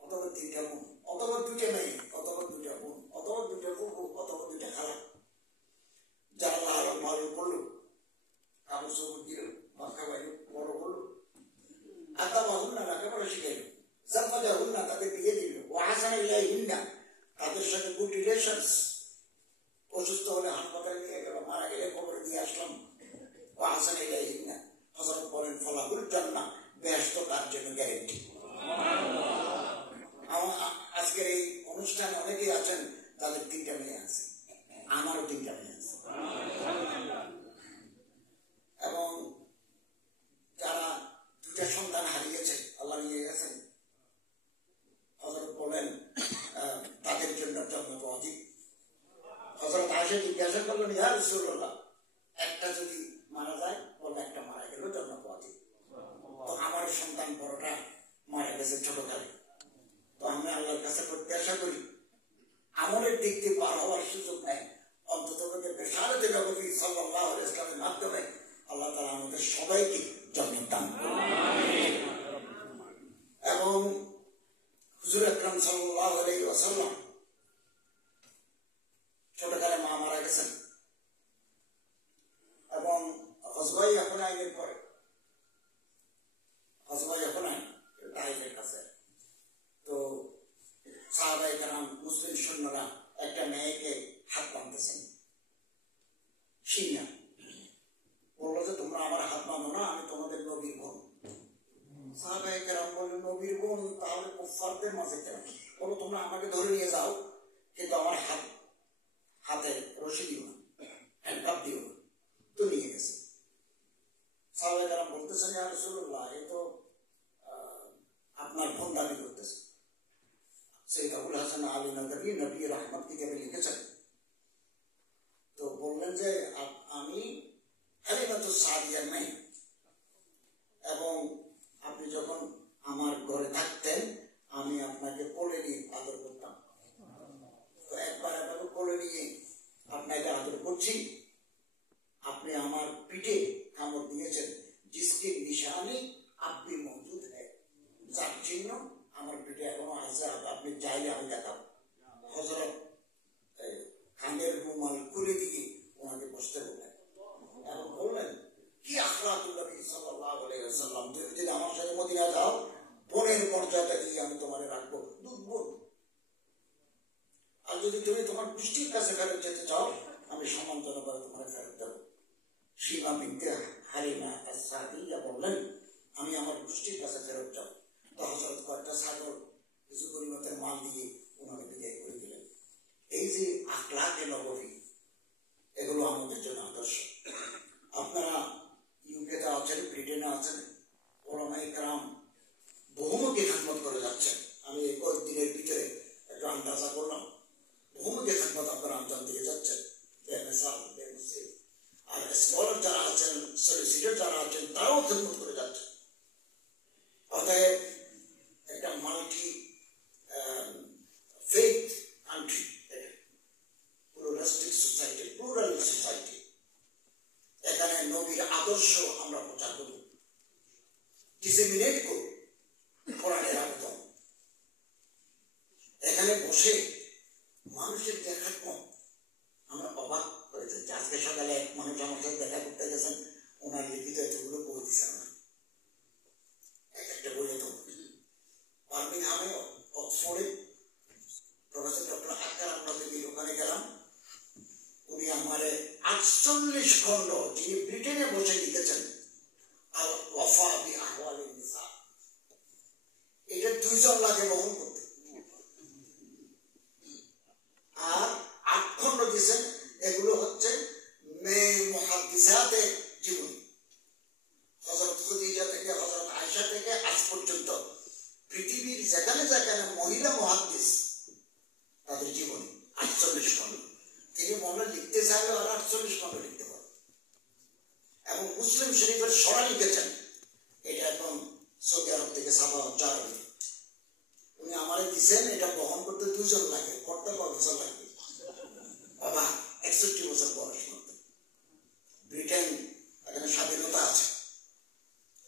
অথবা তিনটা বোন, অথবা দুইটা মেয়ে অথবা দুইটা বোন, অথবা দুইটা ফুফু অথবা দুইটা খালা, যারা লালন পালন করলো, কাপড় চোপড় দিল, মাথা বাইল, বড় করলো, আতামা হুন্না লেখাপড়া শিখাইল, জাফাজা হুন্না তাদের বিয়ে দিল, ও হাসান ইলাইহিন্না তাদের সাথে গুড রিলেশনস, অসুস্থ হলে হাসপাতালে নিয়ে গেল, মারা গেলে কবরে দিয়ে আসলাম, ও হাসান ইলাইহিন্না। হযরত বলেন ফালাহুল জান্নাহ, বেহেশত তার জন্য গ্যারান্টি। আজকের এই অনুষ্ঠানে অনেকেই আছেন তাদের তিনটা মেয়ে আছে, আমারও তিনটা মেয়ে আছে। এবং হজবাই হুনাইনের পরে হজবাই হুনাইন তাইফের কাছে, তো সাহাবায়ে কেরাম মুসলিম সৈন্যরা একটা মেয়েকে হাত বাঁধতেছেন, সিনিয়া বললো যে তোমরা আমার হাত বাঁধো না, আমি তোমাদের নবীর বোন। সাহাবায়ে কেরাম বললেন নবীর বোন তাহলে কুফফারদের মাঝে কেন? বলো তোমরা আমাকে ধরে নিয়ে যাও, কিন্তু আমার হাতে রশি দিও না, হ্যান্ডকাপ দিও না। তো নিয়ে গেছে। সাহাবায়ে কেরাম বলতেছেন ইয়া রাসূলুল্লাহ, এ তো আপনার বোন দাবি করতেছে। সৈয়দ আবুল হাসান আলী নদভী নবী রহমত কিতাবে লিখেছেন, তো বললেন যে আমি হালিমাতুস সাদিয়ার নাই, এবং আপনি যখন আমার ঘরে থাকতেন আমি আপনাকে কোলে নিয়ে আদর করতাম। তো একবার আপনাকে কোলে নিয়ে আপনাকে আদর করছি, আপনি আমার পিঠে কামড় দিয়েছেন, জিসকে নিশানি আপনি মজুদ হ্যাঁ, যার চিহ্ন আমার পিঠে এখনো আছে, আপনি চাইলে আমি দেখাবো। হযরত কানের রুমাল খুলে দিয়ে ওনাকে বসতে বললেন এবং বললেন কি আখলাকুল নবী সাল্লাল্লাহু আলাইহি ওয়াসাল্লাম, তুমি যদি আমার সাথে মদিনা যাও বোনের মর্যাদা দিয়ে আমি তোমারে রাখবো, দুধ বোন। আর যদি তুমি তোমার গোষ্ঠীর কাছে ফেরত যেতে চাও আমি সম্মানজনকভাবে তোমার ফেরত দেবো। সীমা বিনতে হালিমা আস-সাদিয়া বললেন আমি আমার গোষ্ঠীর কাছে ফেরত যাব। তো হযরত কয়েকটা ছাগল কিছু গরিমতের মাল দিয়ে ওনাকে বিদায় করে দিলেন। এই যে আখলাকে নববী, এগুলো আমাদের জন্য আদর্শ। আপনারা ইউকেতে আছেন, ব্রিটেনে আছেন, ওলামায়ে কেরাম বহুমুখী খিদমত করে যাচ্ছেন। আমি এই কয়েকদিনের ভিতরে একটু আন্দাজা করলাম, বহুমুখী খিদমত আপনারা আঞ্জাম দিয়ে যাচ্ছেন। আর স্কলার যারা আছেন, সলিসিটর যারা আছেন, তারাও খিদমত করে যাচ্ছেন। অতএব একটা multi faith country, pluralistic society, plural society. এখানে নবীর আদর্শ আমরা প্রচার করব, ডিসেমিনেট করব কোরআনের আবেদন। এখানে বসে মানুষের যে খিদমত আমরা অবাক হয়ে যাচ্ছি। আজকে সকালে এক মানুষ আমার সাথে দেখা করতে গেছেন, ওনার লিখিত এতগুলো বই দিচ্ছেন না, এক একটা বই এত। বার্মিংহামে অক্সফোর্ডে প্রফেসর ডক্টর আকরাম নদভীর ওখানে গেলাম, উনি আমারে 48 খণ্ড যিনি ব্রিটেনে বসে লিখেছেন আল ওয়াফা বি আহওয়ালিন নিসা, এটা 2 জন লাগে বহন করতে। আর 8 খণ্ড দিয়েছেন, এগুলো হচ্ছে মেয়ে মুহাদ্দিসাতের জীবনী, হযরত খুদিজা থেকে হযরত আয়েশা থেকে আজ পর্যন্ত পৃথিবীর যেখানে যেখানে মহিলা মুহাদ্দিস তাদের জীবনী 48 খণ্ড। তিনি মনে লিখতে চাইলে আর 48 খণ্ড লিখতে পারেন। এবং মুসলিম শরীফের সরা লিখেছেন, এটা এখন সৌদি আরব থেকে ছাপা হচ্ছে আরবি। উনি আমারে দিচ্ছেন, এটা বহন করতে 2 জন লাগে, করতে 5 বছর লাগবে। বাবা 61 বছর বয়স করতে। ব্রিটেন এখানে স্বাধীনতা আছে,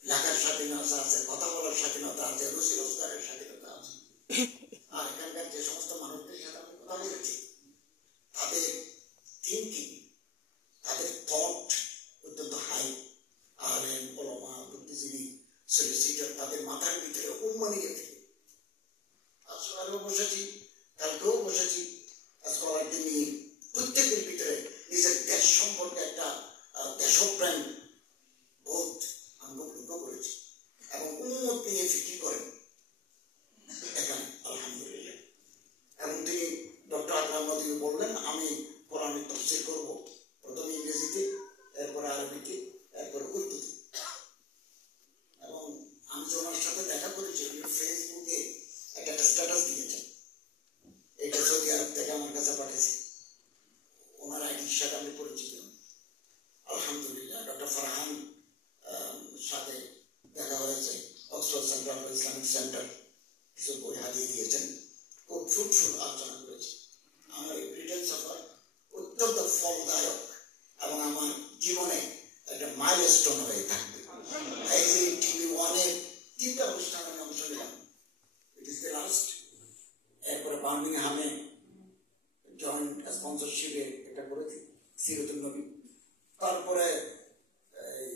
লেখার স্বাধীনতা আছে, কথা বলার স্বাধীনতা আছে, রুচি রোজগারের স্বাধীনতা আছে। আর এখানকার যে সমস্ত মানুষদের সাথে আমি কথা বলেছি, তাদের থিঙ্কিং, তাদের থট অত্যন্ত হাই। আলেম, ওলামা, বুদ্ধিজীবী, সলিসিটর, তাদের মাথার ভিতরে উন্মানিয়ে থাকে। আজকালও বসেছি, কালকেও বসেছি, স্কলারদের নিয়ে প্রত্যেকের ভিতরে নিজের দেশ সম্পর্কে একটা দেশপ্রেম বোধ আমি লক্ষ্য করেছি, এবং উন্মত নিয়ে ফিকির করেন এখানে আলহামদুলিল্লাহ। এবং তিনি ডক্টর আকরাম নদভী বললেন আমি কোরআনের তাফসীর করব, প্রথমে ইংরেজিতে, এরপরে আরবিতে, এরপরে উর্দুতে। এবং আমি যে ওনার সাথে দেখা করেছি, ফেসবুকে একটা স্ট্যাটাস দিয়েছেন, এটা সৌদি আরব থেকে আমার কাছে পাঠিয়েছে, ওনার আইডির সাথে আমি পরিচিত। আলহামদুলিল্লাহ ডক্টর ফারহান সাথে দেখা হয়েছে, Oxford centre for Islamic centre কিছু বই হাতিয়ে দিয়েছেন, খুব ফ্রুটফুল আলোচনা করেছি। আমার এই ব্রিটেন সফর অত্যন্ত ফলদায়ক এবং আমার জীবনে একটা মাইলস্টোন হয়ে থাকবে। এই যে TV1-এর 3টা অনুষ্ঠানে আমি অংশ নিলাম, ইট ইজ দ্য লাস্ট। এরপরে বার্মিংহামে জয়েন্ট স্পন্সরশিপে এটা করেছি, সিরাতুন নবী। তারপরে এই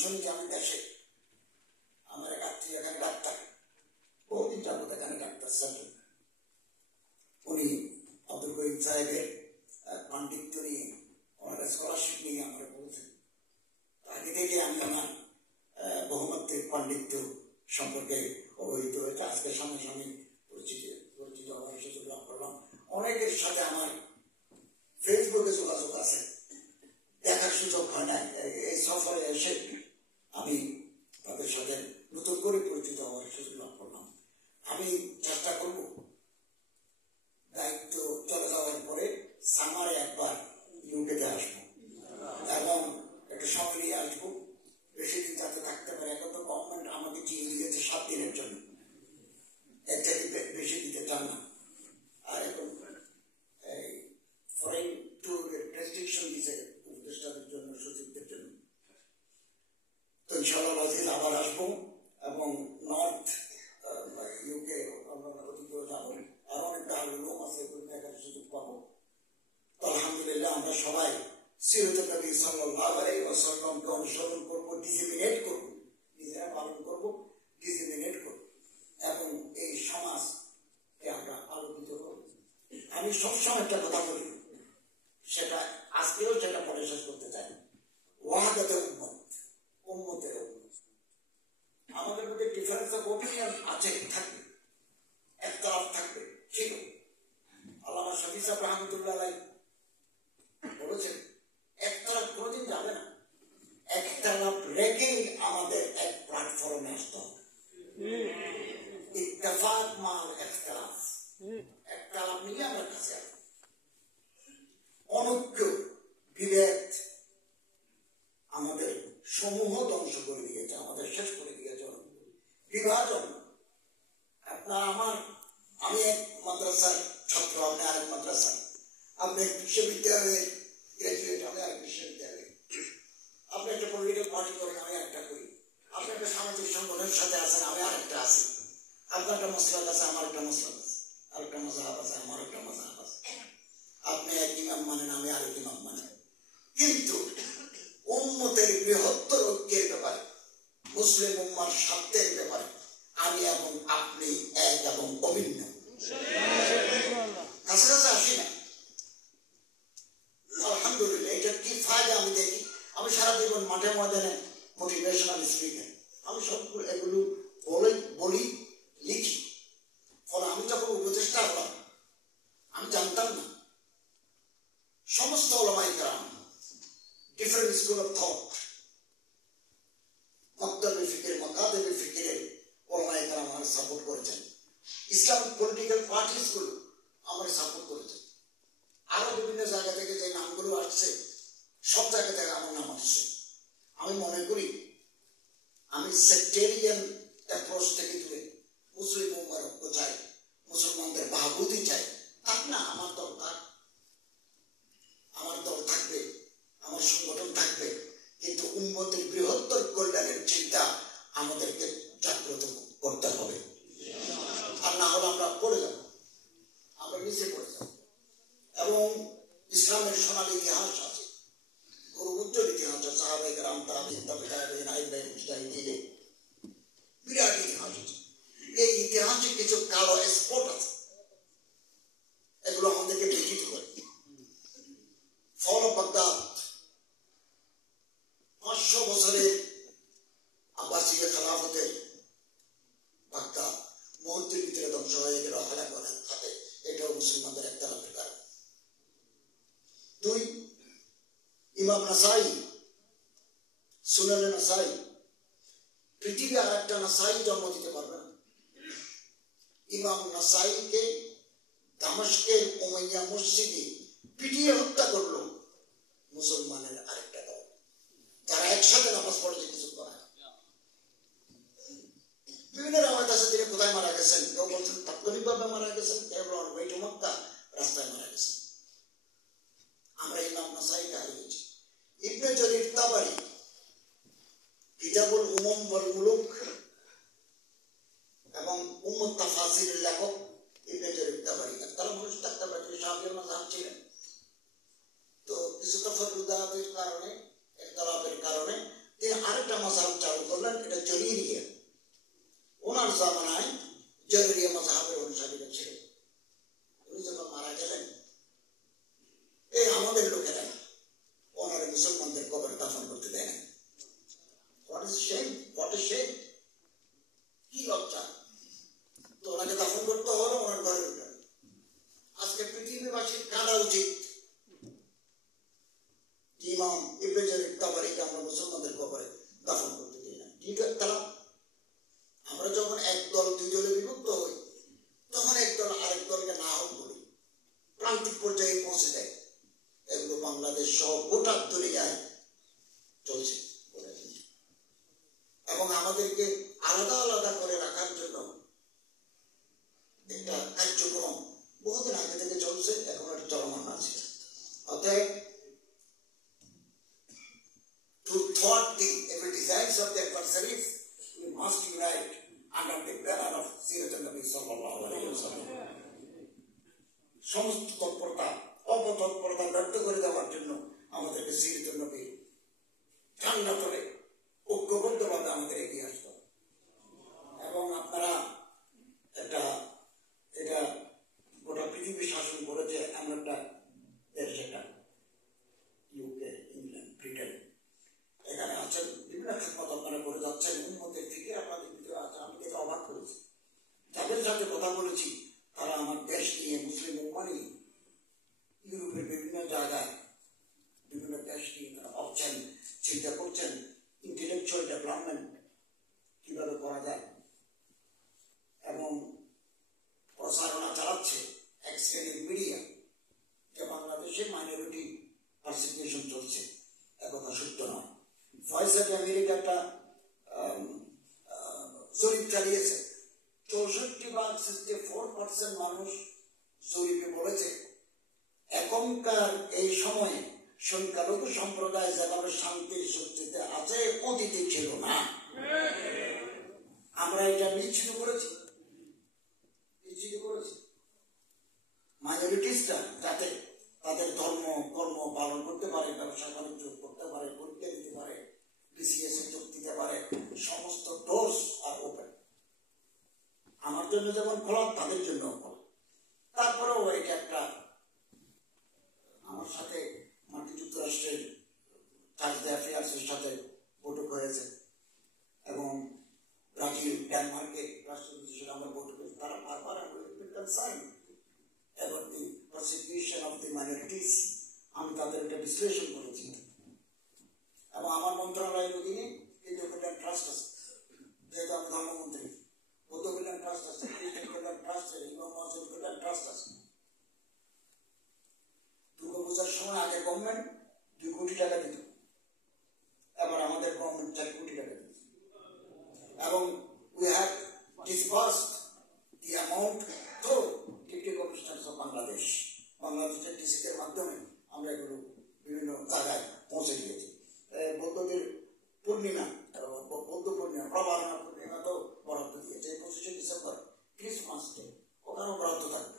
শুনি যে আমি দেশে আমার এক আত্মীয় এখানে ডাক্তার, বহুদিন যাবত এখানে ডাক্তার স্যার, উনি আব্দুল করিম সাহেবের পাণ্ডিত্য নিয়ে ওনার স্কলারশিপ নিয়ে আমরা বলছেন। আগে থেকে আমি আমার বহুমাত্রিক পাণ্ডিত্য সম্পর্কে অবহিত হয়েছে। আজকে সামনাসামনি পরিচিত হওয়ার সুযোগ লাভ করলাম। অনেকের সাথে আমার ফেসবুকে যোগাযোগ আছে, দেখার সুযোগ হয় না। এই সফরে এসে আমি তাদের সাথে নতুন করে পরিচিত হওয়ার সুযোগ লাভ করলাম। আমি চেষ্টা করব দায়িত্ব চলে যাওয়ার পরে সামারে একবার ইউকেতে আসবো এবং একটা সময় নিয়ে আসবো, বেশি দিন যাতে থাকতে পারে। এখন তো গভর্নমেন্ট আমাকে চিনি দিয়েছে 7 দিনের জন্য, এর থেকে বেশি দিতে চান না। আর এখন ফরেন ট্যুর রেস্ট্রিকশন দিয়েছে উপদেষ্টাদের জন্য, সচিবদের জন্য। তো ইনশাআল্লাহ আজিজ আবার আসবো এবং নর্থ ইউকে আমরা অতীতেও যাবো, আর অনেক লোক আছে দেখার সুযোগ পাবো। তো আলহামদুলিল্লাহ আমরা সবাই সিরাতুন নবী সাল্লাল্লাহু আলাইহি ওয়াসাল্লামকে অনুসরণ করবো, ডিসিমিনেট করবো, নিজেরা পালন করবো, ডিসিমিনেট করবো এবং এই সমাজকে আমরা আলোকিত করবো। আমি সবসময় একটা কথা বলি, সেটা আজকেও সেটা পরে শেষ করতে চাই, ওয়াহাদাতে উম্মত, উম্মতের উম্মত। আমাদের মধ্যে ডিফারেন্স অফ ওপিনিয়ন আছে, থাকবে, একতরফ থাকবে, ছিল। আল্লামা শফি সাহেব রহমতুল্লাহ আলাইহি বলেছেন একতরফ কোনোদিন যাবে না, একতরফ রেখেই আমাদের এক প্ল্যাটফর্মে আসতে হবে। ইত্তেফাক মাল ইখতিলাফ, একতরফ নিয়ে আমরা কাছে আসবো। অনৈক্য বিভেদ আমাদের সমূহ ধ্বংস করে দিয়েছে, আমাদের শেষ করে দিয়েছে। বিভাজন, আপনার আমি এক মাদ্রাসার ছাত্র, আপনি আরেক মাদ্রাসা, আপনি এক বিশ্ববিদ্যালয়ে গ্রাজুয়েট, আমি আরেক বিশ্ববিদ্যালয়ে, আপনি একটা পলিটিক্যাল পার্টি করেন, আমি আরেকটা করি, আপনি একটা সামাজিক সংগঠনের সাথে আছেন, আমি আরেকটা আছি, আপনার একটা মসলাক আছে, আমার একটা মসলাক আছে, আরেকটা মজাহাব আছে, আমার একটা মজাহাব আছে, আপনি এক ইমাম মানেন, আমি আরেক ইমাম মানেন। কিন্তু উম্মতের বৃহত্তর ঐক্যের ব্যাপারে, মুসলিম উম্মার স্বার্থের ব্যাপারে আমি এবং আপনি এক এবং অভিন্ন, কাছাকাছি আসি না। আলহামদুলিল্লাহ, এটার কি ফায়দা আমি দেখি। আমি সারা জীবন মাঠে ময়দানে মোটিভেশনাল স্পিকার, আমি সবগুলো এগুলো বলি, লিখি। ফলে আমি যখন উপদেষ্টা হলাম, আমি জানতাম না সমস্ত ওলামায়ে কেরাম, ডিফারেন্ট স্কুল অফ থট, মক্তবে ফিকির, মাকাদেবে ফিকিরের ওলামায়ে কেরাম আমাকে সাপোর্ট করেছেন। ইসলামিক পলিটিক্যাল পার্টিস গুলো আমাকে সাপোর্ট করেছে। আরো বিভিন্ন জায়গা থেকে যে নামগুলো আসছে, সব জায়গা থেকে আমার নাম আসছে। আমি মনে করি আমি সেক্টেরিয়ান অ্যাপ্রোচ থেকে দূরে মুসলিম উম্মার ঐক্য চাই, মুসলমানদের বাহাবুদি চাই। থাক না, আমার দল থাক, আমার দল থাকবে, আমার সংগঠন থাকবে, কিন্তু উম্মতের বৃহত্তর কল্যাণের চিন্তা আমাদেরকে জাগ্রত করতে হবে। আর না হলে আমরা পড়ে যাব, আমরা নিচে পড়ে যাব। এবং ইসলামের সোনালী ইতিহাস আছে, উজ্জ্বল ইতিহাস আছে, সাহাবায়ে কেরাম, তাবিঈন, তাবিঈন, আইম্মায়ে মুজতাহিদিন, বিরাট ইতিহাস আছে। এই ইতিহাসে কিছু কালো স্পট আছে, এগুলো আমাদেরকে ব্যথিত করে। ফল বাগদাদ 500 বছরের আব্বাসীয় খেলাফতের বাগদাদ মুহূর্তের ভিতরে ধ্বংস হয়ে গেল হালাকনের হাতে। এটাও মুসলমানদের একতরফের কারণ। 2, ইমাম নাসাই, সুনানে নাসাই, পৃথিবী আর একটা নাসাই জন্ম দিতে পারবে না। ইমাম নাসাইকে দামেস্কের উমাইয়া মসজিদে পিটিয়ে হত্যা করলো মুসলমানের আরেকটা দল, যারা একসাথে নামাজ পড়েছে কিছু করায়। বিভিন্ন রাওয়াত আছে তিনি কোথায় মারা গেছেন, কেউ বলছেন তাৎক্ষণিকভাবে মারা গেছেন, কেউ বলেন ওয়েটু মক্কা রাস্তায় মারা গেছেন। আমরা ইমাম নাসাইকে হারিয়েছি। ইবনে জরির তাবারি কিতাবুল উমম ওয়াল মুলুক এবং উম্মুত তাফাসিরের লেখক ইবনে জরির তাবারি, তারা মানুষ থাকতে পারে, তিনি শাফিঈ মাযহাব ছিলেন। তো কিছু তফাৎ কারণে, একতরফের কারণে তিনি আরেক আরেকটা মাযহাব চালু করলেন, এটা জরিরিয়া। ওনার জামানায় জরিরিয়া মাযহাবের অনুসারীরা ছিল। উনি যখন মারা গেলেন, এই আমাদের লোকেরা ওনার মুসলমানদের কবরে দাফন করতে দেয় না। What is shame, what is shame, কি লজ্জা! তো ওনাকে দাফন করতে হলো ওনার ঘরে উঠলেন। আজকে পৃথিবীবাসীর কাঁদা উচিত, ইমাম ইবনে জারির তাবারিকে আমরা মুসলমানদের কবরে দাফন করতে দিই না। ঠিক আছে, আমরা যখন একদল দুই দলে বিভক্ত হই, তখন একদল আরেক দলকে না হোক বলি, প্রান্তিক পর্যায়ে পৌঁছে যায়। এগুলো বাংলাদেশ সহ গোটা দুনিয়ায় চলছে। এবং আমাদেরকে আলাদা আলাদা করে রাখার জন্য একটা কার্যক্রম বহুদিন আগে থেকে চলছে, এখন একটা চলমান আছে। অতএব to thwart the every designs of the adversaries, we must unite under the banner of Siratul Nabi sallallahu alaihi wasallam. সমস্ত তৎপরতা অপতৎপরতা ব্যর্থ করে দেওয়ার জন্য আমাদেরকে সিরাতুন নবী ঠান্ডা করে ঐক্যবদ্ধভাবে আমাদের এগিয়ে আসতে হবে। এবং আপনারা এটা গোটা পৃথিবী শাসন করেছে এমন একটা দেশ, যেটা ইউকে, ইংল্যান্ড, ব্রিটেন, এখানে আছেন বিভিন্ন খেদমত আপনারা করে যাচ্ছেন। এর মধ্যে থেকে আপনাদের ভিতরে আছে, আমি এটা অবাক করেছি। যাদের সাথে কথা বলেছি তারা আমার দেশ নিয়ে, মুসলিম উম্মাহ নিয়ে, ইউরোপের বিভিন্ন জায়গায় বিভিন্ন দেশ নিয়ে তারা ভাবছেন, চিন্তা করছেন ইন্টেলেকচুয়াল ডেভেলপমেন্ট কিভাবে করা যায়, এবং প্রচারণা চালাচ্ছে এক শ্রেণীর মিডিয়া যে বাংলাদেশে মাইনরিটি পারসিকিউশন চলছে। একথা সত্য নয়। ভয়েস অফ আমেরিকা একটা জরিপ চালিয়েছে, 64% মানুষ জরিপে বলেছে এখনকার এই সময়ে সংখ্যালঘু সম্প্রদায় যেভাবে শান্তির শক্তিতে আছে, অতীতে ছিল না। আমরা এটা নিশ্চিত করেছি মাইনরিটিসরা যাতে তাদের ধর্ম কর্ম পালন করতে পারে, ব্যবসা বাণিজ্য করতে পারে, পরীক্ষা দিতে পারে, বিসিএস যোগ দিতে পারে, সমস্ত ডোরস আর ওপেন। আমার জন্য যেমন খোলা, তাদের জন্য খোলা। তারপরেও এটা একটা, আমার সাথে মার্কিন যুক্তরাষ্ট্রের চার্জ দ্য অ্যাফেয়ার্সের সাথে বৈঠক হয়েছে, এবং ব্রাজিল, ডেনমার্কে রাষ্ট্রপতি হিসেবে আমরা বৈঠক হয়েছে। তারা বারবার concern about the persecution of the minorities, আমি তাদের একটা বিশ্লেষণ করেছি। এবং আমার মন্ত্রণালয়ের অধীনে কেন্দ্রীয় কল্যাণ ট্রাস্ট আছে, যেহেতু আমি ধর্মমন্ত্রী, বৌদ্ধ কল্যাণ ট্রাস্ট আছে, খ্রিস্টান কল্যাণ ট্রাস্ট আছে, ইমাম মসজিদ কল্যাণ ট্রাস্ট আছে। দুর্গাপূজার সময় আগে গভর্নমেন্ট 2 কোটি টাকা দিত, এবার আমাদের গভর্নমেন্ট 4 কোটি টাকা দিচ্ছে। এবং we have disbursed the amount through Deputy Commissioners of Bangladesh, বাংলাদেশের ডিসিকের মাধ্যমে আমরা এগুলো বিভিন্ন জায়গায় পৌঁছে দিয়েছি। বৌদ্ধদের পূর্ণিমা, বৌদ্ধ পূর্ণিমা, প্রবারণা পূর্ণিমা তো বরাদ্দ দিয়েছে 25শে ডিসেম্বর, ক্রিসমাস ডে, ওখানেও বরাদ্দ থাকবে।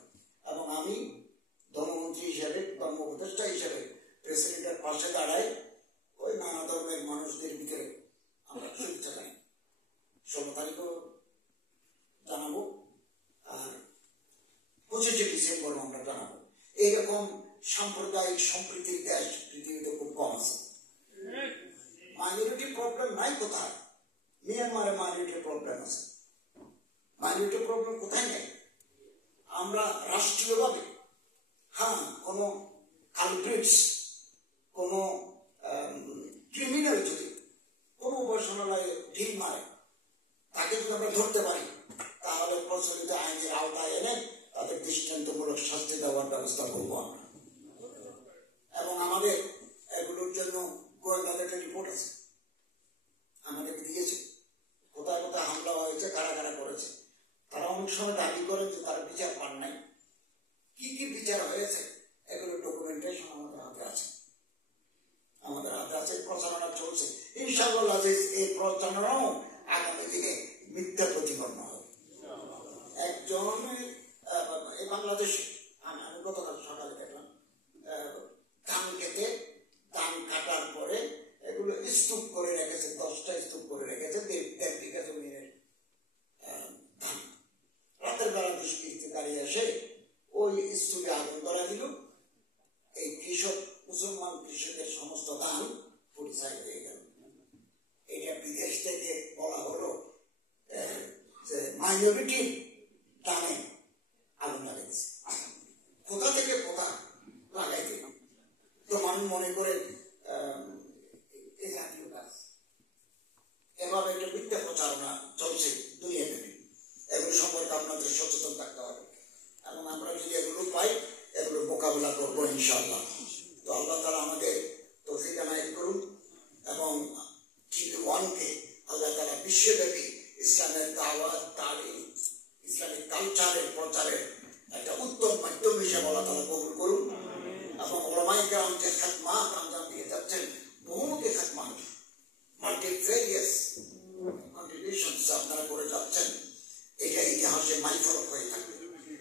এবং আমি ধর্মমন্ত্রী হিসেবে, ধর্ম উপদেষ্টা হিসেবে প্রেসিডেন্টের পাশে দাঁড়াই, ওই নানা ধর্মের মানুষদের ভিতরে আমরা শুভেচ্ছা জানাই। 16 তারিখও জানাবো, আর 25শে ডিসেম্বর আমরা জানাবো। এইরকম সাম্প্রদায়িক সম্প্রীতির দেশ পৃথিবীতে খুব কম আছে। মাইনরিটি প্রবলেম নাই কোথায়? মিয়ানমারে মাইনরিটি প্রবলেম আছে। মাইনরিটি প্রবলেম কোথায় নেই? আমরা রাষ্ট্রীয়ভাবে, হ্যাঁ, কোনো কালপ্রিটস, কোনো ক্রিমিনাল যদি কোনো উপাসনালয়ে ঢিল মারে, তাকে যদি আমরা ধরতে পারি, তাহলে প্রচলিত আইনের আওতায় এনে তাদের দৃষ্টান্তমূলক শাস্তি দেওয়ার ব্যবস্থা করবো আমরা। এবং আমাদের এগুলোর জন্য গোয়েন্দাদের একটা রিপোর্ট আছে, আমাদেরকে দিয়েছে কোথায় কোথায় হামলা হয়েছে, কারা কারা করেছে। তারা অনেক সময় দাবি করে যে তারা বিচার পান নাই। কি কি বিচার হয়েছে এগুলো ডকুমেন্টেশন আমাদের হাতে আছে, প্রচারণা চলছে। ইনশাআল্লাহ এই প্রচারণাও আগামী দিনে মিথ্যা প্রতিপন্ন হবে। একজন এই বাংলাদেশে আমি গতকাল সকালে দেখলাম, ধান খেতে ধান কাটার পরে এগুলো স্তূপ করে রেখেছে, 10টা মাইনরিটির টানে আগুন লাগাই দিচ্ছে। কোথা থেকে কোথা লাগাই দিল, তো মানুষ মনে করে এই জাতীয় কাজ। এভাবে একটা মিথ্যা প্রচারণা চলছে দুনিয়াব্যাপী। এগুলো সম্পর্কে আপনাদের সচেতন থাকতে হবে এবং আমরা যদি এগুলো পাই এগুলো মোকাবিলা করবো ইনশাআল্লাহ। তো আল্লাহ তাআলা আমাদের তৌফিক এনায়েত করুন এবং টিভি-1কে আল্লাহ তাআলা বিশ্বব্যাপী ইসলামের দাওয়াত, তালিম, ইসলামিক কালচারের প্রচারের একটা উত্তম মাধ্যম হিসেবে আল্লাহ তাআলা কবুল করুন এবং উলামায়ে কেরাম যে খাতমাত আঞ্জাম দিয়ে যাচ্ছেন, বহুমুখী খাতমাত, মাল্টিভেরিয়াস কন্ট্রিবিউশনস আপনারা করে যাচ্ছেন, এটা ইতিহাসে মাইলফলক হয়ে থাকবে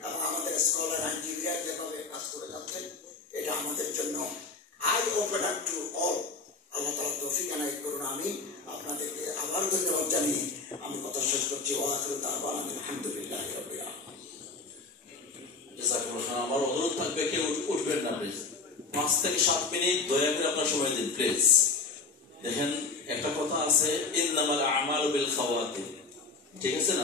এবং আমাদের স্কলার ইঞ্জিনিয়ার যেভাবে কাজ করে যাচ্ছেন এটা আমাদের জন্য আই ওপেনার টু অল। আল্লাহ তাআলা তৌফিক এনায়েত করুন। আমি আপনাদেরকে আবার ধন্যবাদ জানিয়ে আমি কথা শেষ করছি। ওয়া আখিরু দাওয়ানা আলহামদুলিল্লাহি রাব্বিল আলামিন। জাযাকাল্লাহু। আমার অনুরোধ থাকবে কেউ উঠবেন না প্লিজ, 5 থেকে 7 মিনিট দয়া করে আপনার সময় দিন প্লিজ। দেখেন একটা কথা আছে, ইন্নামাল আমালু বিল খাওয়াতিম, ঠিক আছে না?